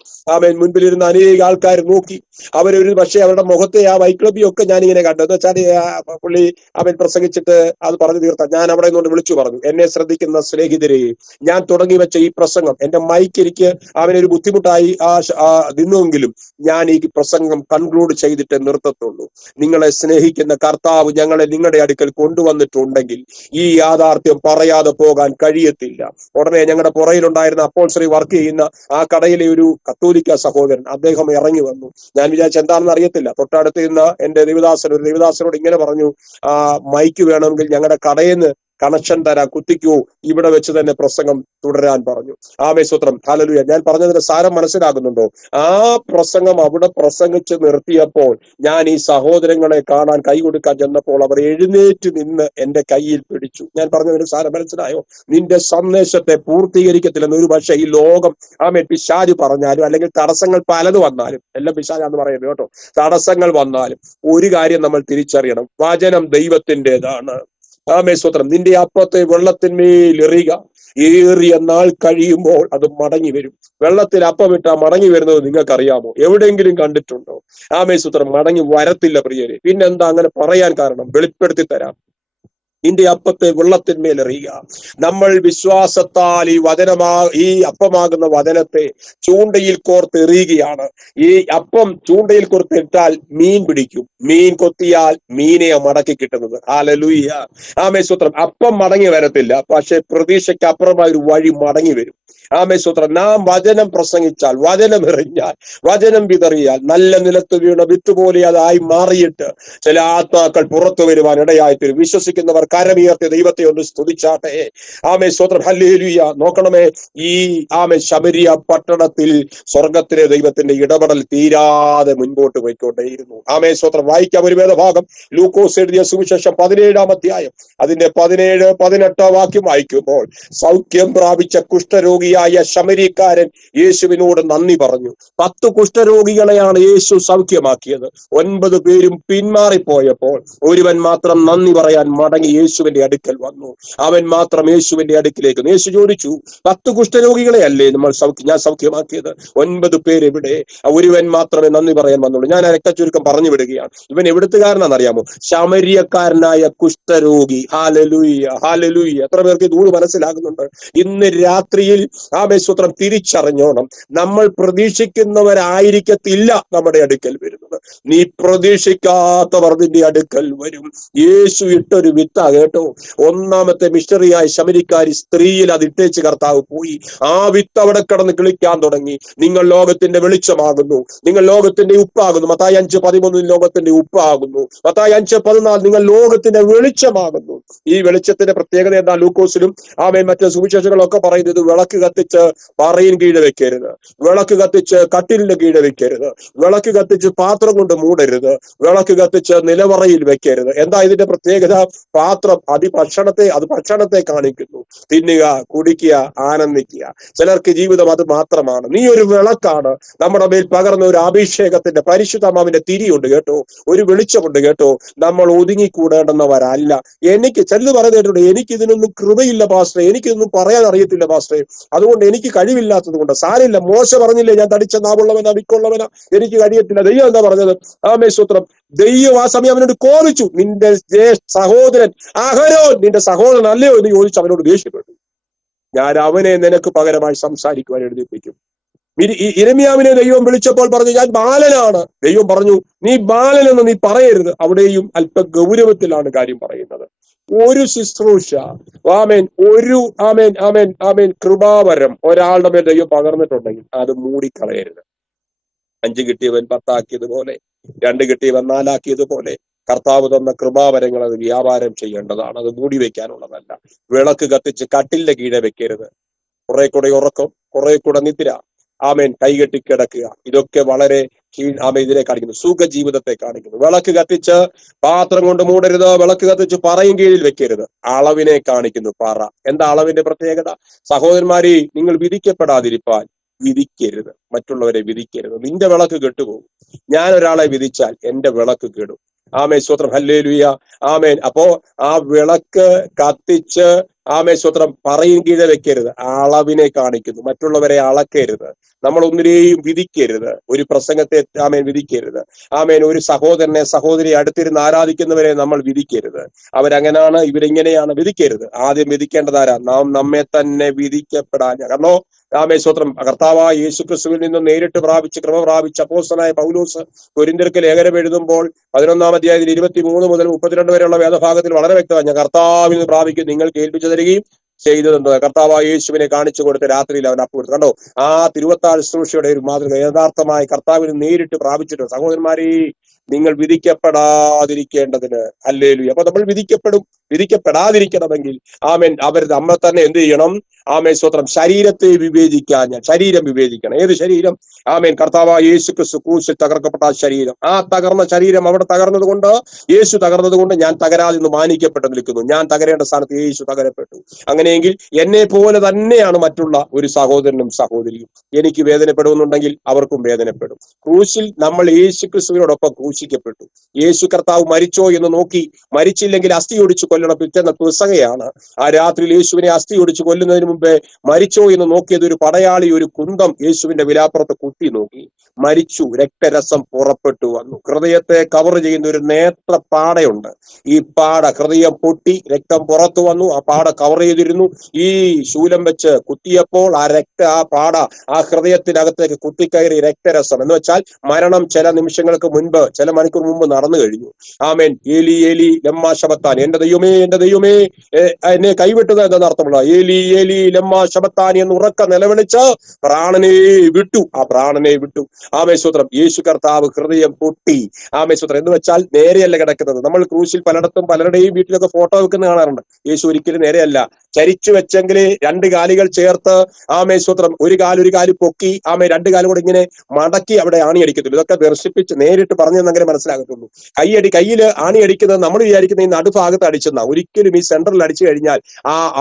മുൻപിലിരുന്ന അനേക ആൾക്കാർ നോക്കി. അവരൊരു പക്ഷേ അവരുടെ മുഖത്തെ ആ വൈക്ലബിയൊക്കെ ഞാനിങ്ങനെ കണ്ടു. എന്ന് വെച്ചാൽ പുള്ളി പ്രസംഗിച്ചിട്ട് അത് പറഞ്ഞു തീർത്ത ഞാൻ അവിടെ നിന്നുകൊണ്ട് വിളിച്ചു പറഞ്ഞു, എന്നെ ശ്രദ്ധിക്കുന്ന സ്നേഹിതരെ, ഞാൻ തുടങ്ങി വെച്ച ഈ പ്രസംഗം എന്റെ മൈക്ക് എനിക്ക് അവനൊരു ബുദ്ധിമുട്ടായി നിന്നുവെങ്കിലും ഞാൻ ഈ പ്രസംഗം കൺക്ലൂഡ് ചെയ്തിട്ട് നിർത്തത്തുള്ളൂ. നിങ്ങളെ സ്നേഹിക്കുന്ന കർത്താവ് ഞങ്ങളെ നിങ്ങളുടെ അടുക്കൽ കൊണ്ടുവന്നിട്ടുണ്ടെങ്കിൽ ഈ യാഥാർത്ഥ്യം പറയാതെ പോകാൻ കഴിയത്തില്ല. ഉടനെ ഞങ്ങളുടെ പുറയിലുണ്ടായിരുന്ന അപ്പോൾസറി വർക്ക് ചെയ്യുന്ന ആ കടയിലെ ഒരു കത്തോലിക്ക സഹോദരൻ, അദ്ദേഹം ഇറങ്ങി വന്നു. ഞാൻ വിചാരിച്ച എന്താണെന്ന് അറിയത്തില്ല. തൊട്ടടുത്ത് നിന്ന് എന്റെ ഒരു ദേവദാസനോട് ഇങ്ങനെ പറഞ്ഞു, മൈക്ക് വേണമെങ്കിൽ ഞങ്ങളുടെ കടയിൽ നിന്ന് കണക്ഷൻ തരാം, കുത്തിക്കൂ, ഇവിടെ വെച്ച് തന്നെ പ്രസംഗം തുടരാൻ പറഞ്ഞു. ആമേശ്വത്രം, ഹല്ലേലൂയ. ഞാൻ പറഞ്ഞതിന്റെ സാരം മനസ്സിലാകുന്നുണ്ടോ? ആ പ്രസംഗം അവിടെ പ്രസംഗിച്ച് നിർത്തിയപ്പോൾ ഞാൻ ഈ സഹോദരങ്ങളെ കാണാൻ കൈ കൊടുക്കാൻ ചെന്നപ്പോൾ അവർ എഴുന്നേറ്റ് നിന്ന് എന്റെ കയ്യിൽ പിടിച്ചു. ഞാൻ പറഞ്ഞതിന്റെ സാരം മനസ്സിലായോ? നിന്റെ സന്ദേശത്തെ പൂർത്തീകരിക്കത്തില്ലെന്ന് ഒരു പക്ഷേ ഈ ലോകം പിശാച് പറഞ്ഞാലും, അല്ലെങ്കിൽ തടസ്സങ്ങൾ പലത് വന്നാലും, എല്ലാം പിശാചാന്ന് പറയുന്നത് കേട്ടോ, തടസ്സങ്ങൾ വന്നാലും ഒരു കാര്യം നമ്മൾ തിരിച്ചറിയണം, വചനം ദൈവത്തിൻ്റെതാണ്. ആമേശ്വത്രം, നിന്റെ അപ്പത്തെ വെള്ളത്തിന്മേൽ എറിയുക, ഏറിയ നാൾ കഴിയുമ്പോൾ അത് മടങ്ങി വരും. വെള്ളത്തിൽ അപ്പമിട്ട മടങ്ങി വരുന്നത് നിങ്ങൾക്കറിയാമോ? എവിടെയെങ്കിലും കണ്ടിട്ടുണ്ടോ? ആമേശ്വത്രം, മടങ്ങി വരത്തില്ല പ്രിയരെ. പിന്നെന്താ അങ്ങനെ പറയാൻ കാരണം? വെളിപ്പെടുത്തി തരാം. നിന്റെ അപ്പത്തെ വെള്ളത്തിന്മേൽ എറിയുക. നമ്മൾ വിശ്വാസത്താൽ ഈ അപ്പമാകുന്ന വചനത്തെ ചൂണ്ടയിൽ കോർത്ത് എറിയുകയാണ്. ഈ അപ്പം ചൂണ്ടയിൽ കോർത്തിട്ടാൽ മീൻ പിടിക്കും. മീൻ കൊത്തിയാൽ മീനെ മടക്കി കിട്ടുന്നത്. ഹല്ലേലൂയ. ആമേശ്വത്രം, അപ്പം മടങ്ങി വരത്തില്ല, പക്ഷെ പ്രതീക്ഷയ്ക്ക് അപ്പുറമായ ഒരു വഴി മടങ്ങി വരും. ആമേശ്വത്രം, നാം വചനം പ്രസംഗിച്ചാൽ, വചനം എറിഞ്ഞാൽ, വചനം വിതറിയാൽ, നല്ല നിലത്ത് വീണ വിത്തുപോലെ അതായി മാറിയിട്ട് ചില ആത്മാക്കൾ പുറത്തു വരുവാൻ ഇടയായിത്തീരും. വിശ്വസിക്കുന്നവർ കരമുയർത്തി ദൈവത്തെ ഒന്ന് സ്തുതിച്ചാട്ടെ. ആമേശ്വത്രം, ഹല്ലേലൂയ. നോക്കണമേ, ഈ ശമരിയ പട്ടണത്തിൽ സ്വർഗത്തിലെ ദൈവത്തിന്റെ ഇടപെടൽ തീരാതെ മുൻപോട്ട് പോയിക്കൊണ്ടേയിരുന്നു. ആമേശ്വത്രം, വായിക്കാം ഒരു വേദഭാഗം. ലൂക്കോസ് എഴുതിയ സുവിശേഷം 17-ാം അധ്യായം അതിന്റെ 17-18 വാക്യം വായിക്കുമ്പോൾ, സൗഖ്യം പ്രാപിച്ച കുഷ്ഠരോഗിയായ ശമരിക്കാരൻ യേശുവിനോട് നന്ദി പറഞ്ഞു. 10 കുഷ്ഠരോഗികളെയാണ് യേശു സൗഖ്യമാക്കിയത്. 9 പേരും പിന്മാറിപ്പോയപ്പോൾ ഒരുവൻ മാത്രം നന്ദി പറയാൻ മടങ്ങി യേശുവിന്റെ അടുക്കൽ വന്നു. അവൻ മാത്രം യേശുവിന്റെ അടുക്കിലേക്ക്. യേശു ചോദിച്ചു, 10 കുഷ്ഠരോഗികളെ അല്ലേ ഞാൻ സൗഖ്യമാക്കിയത്? 9 പേരെവിടെ? ഒരുവൻ മാത്രമേ നന്ദി പറയാൻ വന്നുള്ളൂ. ഞാൻ രക്തചുരുക്കം പറഞ്ഞു വിടുകയാണ്. ഇവൻ എവിടുത്തുകാരനാണെന്നറിയാമോ? ശമരിയക്കാരനായ കുഷ്ഠരോഗി. Hallelujah, hallelujah. എത്ര പേർക്ക് ഇത് മനസ്സിലാകുന്നുണ്ട്? ഇന്ന് രാത്രിയിൽ ആമേശ്വത്രം തിരിച്ചറിഞ്ഞോണം, നമ്മൾ പ്രതീക്ഷിക്കുന്നവരായിരിക്കത്തില്ല നമ്മുടെ അടുക്കൽ വരുന്നത്. നീ പ്രതീക്ഷിക്കാത്തവർ നിന്റെ അടുക്കൽ വരും. യേശു ഇട്ടൊരു വിത്താ കേട്ടോ. ഒന്നാമത്തെ മിഷണറിയായ ശമരിക്കാരി സ്ത്രീയിൽ അത് ഇട്ടേച്ച് കർത്താവ് പോയി. ആ വിത്ത് അവിടെ കിടന്ന് കിളിക്കാൻ തുടങ്ങി. നിങ്ങൾ ലോകത്തിന്റെ വെളിച്ചമാകുന്നു, നിങ്ങൾ ലോകത്തിന്റെ ഉപ്പാകുന്നു. മത്തായി 5:13 ലോകത്തിന്റെ ഉപ്പാകുന്നു. മത്തായി 5:14 നിങ്ങൾ ലോകത്തിന്റെ വെളിച്ചമാകുന്നു. ഈ വെളിച്ചത്തിന്റെ പ്രത്യേകത എന്താ? ലൂക്കോസിലും മറ്റു സുവിശേഷങ്ങളൊക്കെ പറയുന്നത്, വിളക്ക് കത്തിച്ച് പറയിൻ കീഴെ വെക്കരുത്, വിളക്ക് കത്തിച്ച് കട്ടിലിന്റെ കീഴെ വെക്കരുത്, വിളക്ക് കത്തിച്ച് പാത്രം കൊണ്ട് മൂടരുത്, വിളക്ക് കത്തിച്ച് നിലവറയിൽ വെക്കരുത്. എന്താ ഇതിന്റെ പ്രത്യേകത? പാത്രം അത് ഭക്ഷണത്തെ കാണിക്കുന്നു. തിന്നുക, കുടിക്കുക, ആനന്ദിക്കുക. ചിലർക്ക് ജീവിതം അത് മാത്രമാണ്. നീ ഒരു വിളക്കാണ്. നമ്മുടെ മേൽ പകർന്ന ഒരു അഭിഷേകത്തിന്റെ പരിശുദ്ധാത്മാവിന്റെ തിരിയുണ്ട് കേട്ടോ, ഒരു വെളിച്ചമുണ്ട് കേട്ടോ. നമ്മൾ ഒതുങ്ങിക്കൂടേണ്ടുന്നവരല്ല. എനിക്ക് ചെല്ലു പറഞ്ഞിട്ടുണ്ട്, എനിക്കിതിനൊന്നും കൃപയില്ല പാസ്റ്ററെ, എനിക്കിതൊന്നും പറയാൻ അറിയത്തില്ല പാസ്റ്ററെ, അതുകൊണ്ട് എനിക്ക് കഴിവില്ലാത്തത് കൊണ്ട്. സാരില്ല, മോശ പറഞ്ഞില്ലേ, ഞാൻ തടിച്ച നാവുള്ളവനാ, വിക്കുള്ളവനാ, എനിക്ക് കഴിയത്തില്ല. ദൈവം എന്താ പറഞ്ഞത്? ആമേശ്വത്രം, ദൈവം ആ സമയം അവനോട് കോപിച്ചു. നിന്റെ സഹോദരൻ അഹരോൻ നിന്റെ സഹോദരൻ അല്ലയോ എന്ന് ചോദിച്ചു അവനോട് ദേഷ്യപ്പെട്ടു. ഞാൻ അവനെ നിനക്ക് പകരമായി സംസാരിക്കുവാൻ എഴുതിപ്പിക്കും. യിരെമ്യാവിനെ ദൈവം വിളിച്ചപ്പോൾ പറഞ്ഞു, ഞാൻ ബാലനാണ്. ദൈവം പറഞ്ഞു, നീ ബാലനെന്ന് നീ പറയരുത്. അവിടെയും അല്പ ഗൗരവത്തിലാണ് കാര്യം പറയുന്നത്. ഒരു ശുശ്രൂഷ, കൃപാവരം ഒരാളുടെ മേൽ ദൈവം പകർന്നിട്ടുണ്ടെങ്കിൽ അത് മൂടിക്കളയരുത്. 5 കിട്ടിയവൻ 10 ആക്കിയതുപോലെ, 2 കിട്ടിയവൻ 4 ആക്കിയതുപോലെ കർത്താവ് തന്ന കൃപാവരങ്ങൾ അത് വ്യാപാരം ചെയ്യേണ്ടതാണ്. അത് മൂടി വെക്കാനുള്ളതല്ല. വിളക്ക് കത്തിച്ച് കട്ടിലിന്റെ കീഴെ വെക്കരുത്. കുറെ കൂടെ ഉറക്കം, കുറെ കൂടെ നിദ്ര, ആമേൻ, കൈകെട്ടി കിടക്കുക. ഇതൊക്കെ വളരെ ആമേൻ ഇതിനെ കാണിക്കുന്നു, സുഖജീവിതത്തെ കാണിക്കുന്നു. വിളക്ക് കത്തിച്ച് പാത്രം കൊണ്ട് മൂടരുത്, വിളക്ക് കത്തിച്ച് പറയും കീഴിൽ വെക്കരുത്. അളവിനെ കാണിക്കുന്നു പറ. എന്താ അളവിന്റെ പ്രത്യേകത? സഹോദരന്മാരെ, നിങ്ങൾ വിധിക്കപ്പെടാതിരിപ്പാൻ വിധിക്കരുത്, മറ്റുള്ളവരെ വിധിക്കരുത്. നിന്റെ വിളക്ക് കെട്ടുപോകും. ഞാൻ ഒരാളെ വിധിച്ചാൽ എന്റെ വിളക്ക് കെടും. ആമേൻ, സ്തോത്രം, ഹല്ലേലൂയ, ആമേൻ. അപ്പോ ആ വിളക്ക് കത്തിച്ച് ആമേൻ, സ്തോത്രം, പറയും കീഴെ വെക്കരുത്. അളവിനെ കാണിക്കുന്നു. മറ്റുള്ളവരെ അളക്കരുത്, നമ്മൾ ഒന്നിനെയും വിധിക്കരുത്. ഒരു പ്രസംഗത്തെ ആമേൻ വിധിക്കരുത്. ആമേൻ, ഒരു സഹോദരനെ സഹോദരിയെ അടുത്തിരുന്ന് ആരാധിക്കുന്നവരെ നമ്മൾ വിധിക്കരുത്. അവരങ്ങനാണ്, ഇവരിങ്ങനെയാണ്, വിധിക്കരുത്. ആദ്യം വിധിക്കേണ്ടതാരാ? നാം നമ്മെ തന്നെ വിധിക്കപ്പെടാൻ. കാരണം ആമേൻ, സ്തോത്രം, കർത്താവായ യേശുക്രിസ്തുവിൽ നിന്ന് നേരിട്ട് പ്രാപിച്ച് കൃപ പ്രാപിച്ച അപ്പോസ്തലനായ പൗലോസ് കൊരിന്ത്യർക്ക് ലേഖനം എഴുതുമ്പോൾ 11-ാം അധ്യായത്തിൽ 23 മുതൽ 32 വരെയുള്ള വേദഭാഗത്തിൽ വളരെ വ്യക്തമായി, ഞാൻ കർത്താവിൽ നിന്ന് പ്രാപിക്കും, നിങ്ങൾ കേൾപ്പിച്ചു തരികയും ചെയ്തതെന്ന്. കർത്താവായ യേശുവിനെ കാണിച്ചു കൊടുത്ത രാത്രിയിൽ അവൻ അപ്പ് കൊടുത്തു. കണ്ടോ, ആ തിരുവത്താഴ് ശുശ്രൂഷയുടെ ഒരു മാതൃക യഥാർത്ഥമായി കർത്താവിന് നേരിട്ട് പ്രാപിച്ചിട്ടുണ്ട്. സഹോദരന്മാരെ, നിങ്ങൾ വിധിക്കപ്പെടാതിരിക്കേണ്ടതിന്. ഹല്ലേലൂയ. അപ്പൊ നമ്മൾ വിധിക്കപ്പെടാതിരിക്കണമെങ്കിൽ ആമേൻ, അവർ നമ്മൾ തന്നെ എന്ത് ചെയ്യണം? ആമേൻ, സ്തോത്രം, ശരീരത്തെ വിവേചിക്കാൻ. ശരീരം വിവേചിക്കണം. ഏത് ശരീരം? ആമേൻ, കർത്താവായ യേശു ക്രിസ്തു ക്രൂശിൽ തകർക്കപ്പെട്ട ശരീരം. ആ തകർന്ന ശരീരം അവിടെ തകർന്നത് കൊണ്ട്, യേശു തകർന്നത് കൊണ്ട് ഞാൻ തകരാതെ നിന്ന് മാനിക്കപ്പെട്ട് നിൽക്കുന്നു. ഞാൻ തകരേണ്ട സ്ഥാനത്ത് യേശു തകരപ്പെട്ടു. അങ്ങനെയെങ്കിൽ എന്നെ പോലെ തന്നെയാണ് മറ്റുള്ള ഒരു സഹോദരനും സഹോദരിയും. എനിക്ക് വേദനപ്പെടുന്നുണ്ടെങ്കിൽ അവർക്കും വേദനപ്പെടും. ക്രൂശിൽ നമ്മൾ യേശു ക്രിസ്തുവിനോടൊപ്പം ക്രൂശിക്കപ്പെട്ടു. യേശു കർത്താവ് മരിച്ചോ എന്ന് നോക്കി, മരിച്ചില്ലെങ്കിൽ അസ്ഥി ഒടിച്ച് കൊല്ലണം പിറ്റേന്ന കുസകയാണ്. ആ രാത്രിയിൽ യേശുവിനെ അസ്ഥി ഒടിച്ച് കൊല്ലുന്നതിന് മുമ്പേ മരിച്ചോ എന്ന് നോക്കിയത് ഒരു പടയാളി ഒരു കുന്തം യേശുവിന്റെ വിലാപ്പുറത്ത് കുത്തി നോക്കി. മരിച്ചു, രക്തരസം പുറപ്പെട്ടു വന്നു. ഹൃദയത്തെ കവർ ചെയ്യുന്ന ഒരു നേത്ര പാടയുണ്ട്. ഈ പാട, ഹൃദയം പൊട്ടി രക്തം പുറത്തു വന്നു. ആ പാട കവർ ചെയ്തിരുന്നു. ഈ ശൂലം വെച്ച് കുത്തിയപ്പോൾ ആ പാട ആ ഹൃദയത്തിനകത്തേക്ക് കുത്തിക്കയറി രക്തരസം, എന്ന് വെച്ചാൽ മരണം ചില നിമിഷങ്ങൾക്ക് മുൻപ്, ചില മണിക്കൂർ മുമ്പ് നടന്നു കഴിഞ്ഞു. ആമേൻ. ഏലി ഏലി ലമ്മാ ശബത്താൻ, എന്റെ ദൈവമേ എന്നെ കൈവിട്ടത് എന്നാണ് അർത്ഥമുള്ള. ഏലി ഏലി ലമ്മാ ശബത്താൻ എന്ന് ഉറക്ക നിലവിളിച്ച് പ്രാണനെ വിട്ടു. ആ പ്രാണനെ വിട്ടു. ആമേൻ, സ്തോത്രം. യേശു കർത്താവ് ഹൃദയം പൊട്ടി. ആമേൻ, സ്തോത്രം. എന്ന് വെച്ചാൽ നേരെയല്ല കിടക്കുന്നത്. നമ്മൾ ക്രൂശിൽ പലയിടത്തും പലരുടെയും വീട്ടിലൊക്കെ ഫോട്ടോ വെക്കുന്ന കാണാറുണ്ട്. യേശു ഒരിക്കലും നേരെയല്ല, ചരിച്ചു വെച്ചെങ്കിൽ രണ്ട് കാലുകൾ ചേർത്ത്, ആമേൻ, സ്തോത്രം, ഒരു കാല് പൊക്കി, ആമേൻ, രണ്ട് കാലും കൂടെ ഇങ്ങനെ മടക്കി അവിടെ ആണിയടിക്കത്തുള്ളൂ. ഇതൊക്കെ ദർശിപ്പിച്ച് നേരിട്ട് പറഞ്ഞെന്നെങ്കിലും മനസ്സിലാകത്തുള്ളൂ. കയ്യിൽ ആണിയടിക്കുന്നത് നമ്മൾ വിചാരിക്കുന്ന ഈ നടുഭാഗത്ത് അടിച്ചെന്ന, ഒരിക്കലും ഈ സെന്ററിൽ അടിച്ചു കഴിഞ്ഞാൽ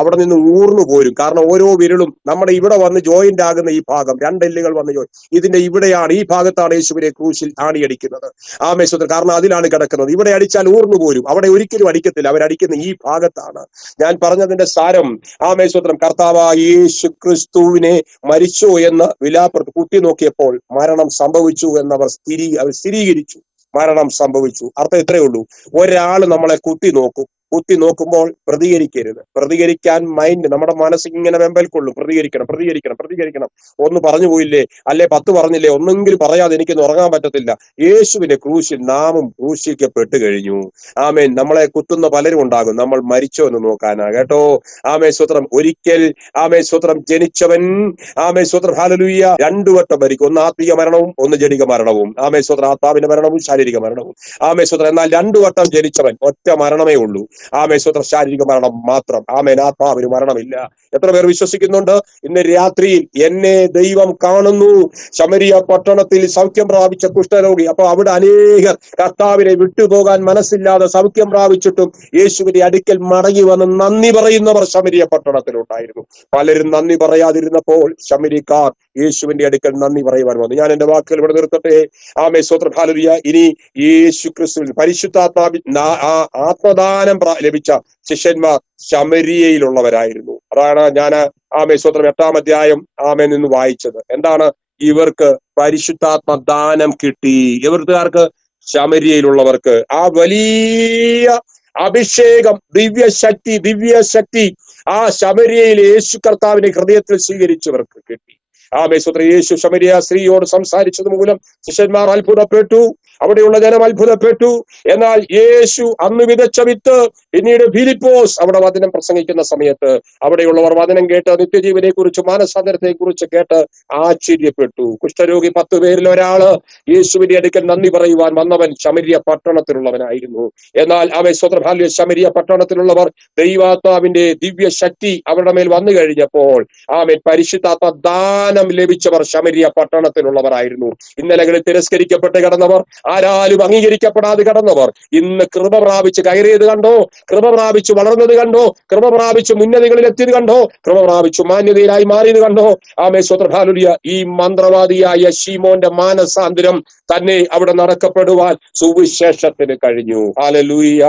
അവിടെ നിന്ന് ഊർന്നു പോരും. കാരണം ഓരോ വിരലും നമ്മുടെ ഇവിടെ വന്ന് ജോയിന്റ് ആകുന്ന ഈ ഭാഗം, രണ്ടെല്ലുകൾ വന്ന് ഇതിന്റെ ഇവിടെയാണ്, ഈ ഭാഗത്താണ് യേശുവിനെ ക്രൂശിൽ ആണിയടിക്കുന്നത്. ആമേൻ, സ്തോത്രം. കാരണം അതിലാണ് കിടക്കുന്നത്. ഇവിടെ അടിച്ചാൽ ഊർന്നു പോരും, അവിടെ ഒരിക്കലും അടിക്കത്തില്ല. അവരടിക്കുന്ന ഈ ഭാഗത്താണ്. ഞാൻ പറഞ്ഞതിന്റെ സാരം, ആമേൻ, സ്തോത്രം, കർത്താവായ യേശു ക്രിസ്തുവിനെ മരിച്ചോ എന്ന് വിലാപ്പുറത്ത് കുത്തി നോക്കിയപ്പോൾ മരണം സംഭവിച്ചു എന്നവർ സ്ഥിരീകരിച്ചു. മരണം സംഭവിച്ചു. അർത്ഥം ഇത്രയേ ഉള്ളൂ. ഒരാൾ നമ്മളെ കുത്തി നോക്കുമ്പോൾ പ്രതികരിക്കരുത്. പ്രതികരിക്കാൻ മൈൻഡ്, നമ്മുടെ മനസ്സിൽ ഇങ്ങനെ വെമ്പൽ കൊള്ളും. പ്രതികരിക്കണം. ഒന്ന് പറഞ്ഞു പോയില്ലേ, അല്ലെ 10 പറഞ്ഞില്ലേ, ഒന്നെങ്കിലും പറയാതെ എനിക്കൊന്നും ഉറങ്ങാൻ പറ്റത്തില്ല. യേശുവിന്റെ ക്രൂശിൽ നാമും ക്രൂശിക്കപ്പെട്ട് കഴിഞ്ഞു. ആമേൻ. നമ്മളെ കുത്തുന്ന പലരും ഉണ്ടാകും. നമ്മൾ മരിച്ചോ എന്ന് നോക്കാനാ, കേട്ടോ. ആമേൻ, സ്തോത്രം. ഒരിക്കൽ, ആമേൻ, സ്തോത്രം, ജനിച്ചവൻ, ആമേൻ, സ്തോത്രം, ഹല്ലേലൂയ, 2 വട്ടം മരിക്കും. ഒന്ന് ആത്മീയ മരണവും ഒന്ന് ജഡിക മരണവും. ആമേൻ, സ്തോത്രം. ആത്മാവിന്റെ മരണവും ശാരീരിക മരണവും. ആമേൻ, സ്തോത്രം. എന്നാൽ 2 വട്ടം ജനിച്ചവൻ ഒറ്റ മരണമേ ഉള്ളൂ. ആമേൻ, സ്തോത്രം. ശാരീരിക മരണം മാത്രം. ആമേൻ. ആത്മാവിന് മരണമില്ല. എത്ര പേർ വിശ്വസിക്കുന്നുണ്ട്? ഇന്ന് രാത്രിയിൽ എന്നെ ദൈവം കാണുന്നു. ശമരിയ പട്ടണത്തിൽ സൗഖ്യം പ്രാപിച്ച കുഷ്ഠരോഗി. അപ്പൊ അവിടെ അനേകർ കർത്താവിനെ വിട്ടുപോകാൻ മനസ്സില്ലാതെ സൗഖ്യം പ്രാപിച്ചിട്ടും യേശുവിന്റെ അടുക്കൽ മടങ്ങി വന്ന് നന്ദി പറയുന്നവർ ശമരിയ പട്ടണത്തിലുണ്ടായിരുന്നു. പലരും നന്ദി പറയാതിരുന്നപ്പോൾ ശമരിക്കാർ യേശുവിന്റെ അടുക്കൽ നന്ദി പറയുവാൻ വന്നു. ഞാൻ എന്റെ വാക്കുകൾ ഇവിടെ നിർത്തട്ടെ. ആമേൻ, സ്തോത്രം, ഹല്ലേലൂയ. ഇനി യേശു ക്രിസ്തുവിൽ ആത്മദാനം ലഭിച്ച ശിഷ്യന്മാർ ശമരിയയിലുള്ളവരായിരുന്നു. അതാണ് ഞാൻ ആമേൻ, സ്തോത്രം, 8-ാം അധ്യായം ആമേൻ നിന്ന് വായിച്ചത്. എന്താണ്? ഇവർക്ക് പരിശുദ്ധാത്മദാനം കിട്ടി. ഇവർക്കാർക്ക്? ശമരിയയിലുള്ളവർക്ക്. ആ വലിയ അഭിഷേകം, ദിവ്യശക്തി ആ ശമരിയയിൽ യേശു കർത്താവിനെ ഹൃദയത്തിൽ സ്വീകരിച്ചവർക്ക് കിട്ടി. ആമേൻ, സ്തോത്രം. യേശു ശമരിയ സ്ത്രീയോട് സംസാരിച്ചത് മൂലം ശിഷ്യന്മാർ അത്ഭുതപ്പെട്ടു. അവിടെയുള്ള ജനം അത്ഭുതപ്പെട്ടു. എന്നാൽ യേശു അന്ന് വിതച്ച വിത്ത് പിന്നീട് ഫിലിപ്പോസ് അവിടെ വചനം പ്രസംഗിക്കുന്ന സമയത്ത് അവിടെയുള്ളവർ വചനം കേട്ട് നിത്യജീവനെ കുറിച്ച് മാനസാന്തരത്തെ കുറിച്ച് കേട്ട് ആശ്ചര്യപ്പെട്ടു. കുഷ്ഠരോഗി 10 പേരിൽ ഒരാള് യേശുവിന്റെ അടുക്കൽ നന്ദി പറയുവാൻ വന്നവൻ ശമര്യ പട്ടണത്തിലുള്ളവനായിരുന്നു. എന്നാൽ അവൻ സ്വതന്ത്രാല്യ ശമര്യ പട്ടണത്തിലുള്ളവർ ദൈവാത്മാവിന്റെ ദിവ്യ ശക്തി അവരുടെ മേൽ വന്നു കഴിഞ്ഞപ്പോൾ ആമേൻ പരിശുദ്ധാത്മ ദാനം ലഭിച്ചവർ ശമര്യ പട്ടണത്തിലുള്ളവരായിരുന്നു. ഇന്നലകളിൽ തിരസ്കരിക്കപ്പെട്ട് കിടന്നവർ, ആരാലും അംഗീകരിക്കപ്പെടാതെ കിടന്നവർ ഇന്ന് കൃപ പ്രാപിച്ച് കയറിയത് കണ്ടോ, കൃപ പ്രാപിച്ച് വളർന്നത് കണ്ടോ, കൃപ പ്രാപിച്ച് ഉന്നതികളിൽ എത്തിയത് കണ്ടോ, കൃപ പ്രാപിച്ചു മാന്യതയിലായി മാറിയത് കണ്ടോ. ആമേ സ്വതന്ത്രാലുയ ഈ മന്ത്രവാദിയായ ശീമോന്റെ മാനസാന്തരം തന്നെ അവിടെ നടക്കപ്പെടുവാൻ സുവിശേഷത്തിന് കഴിഞ്ഞു. ഹല്ലേലൂയ.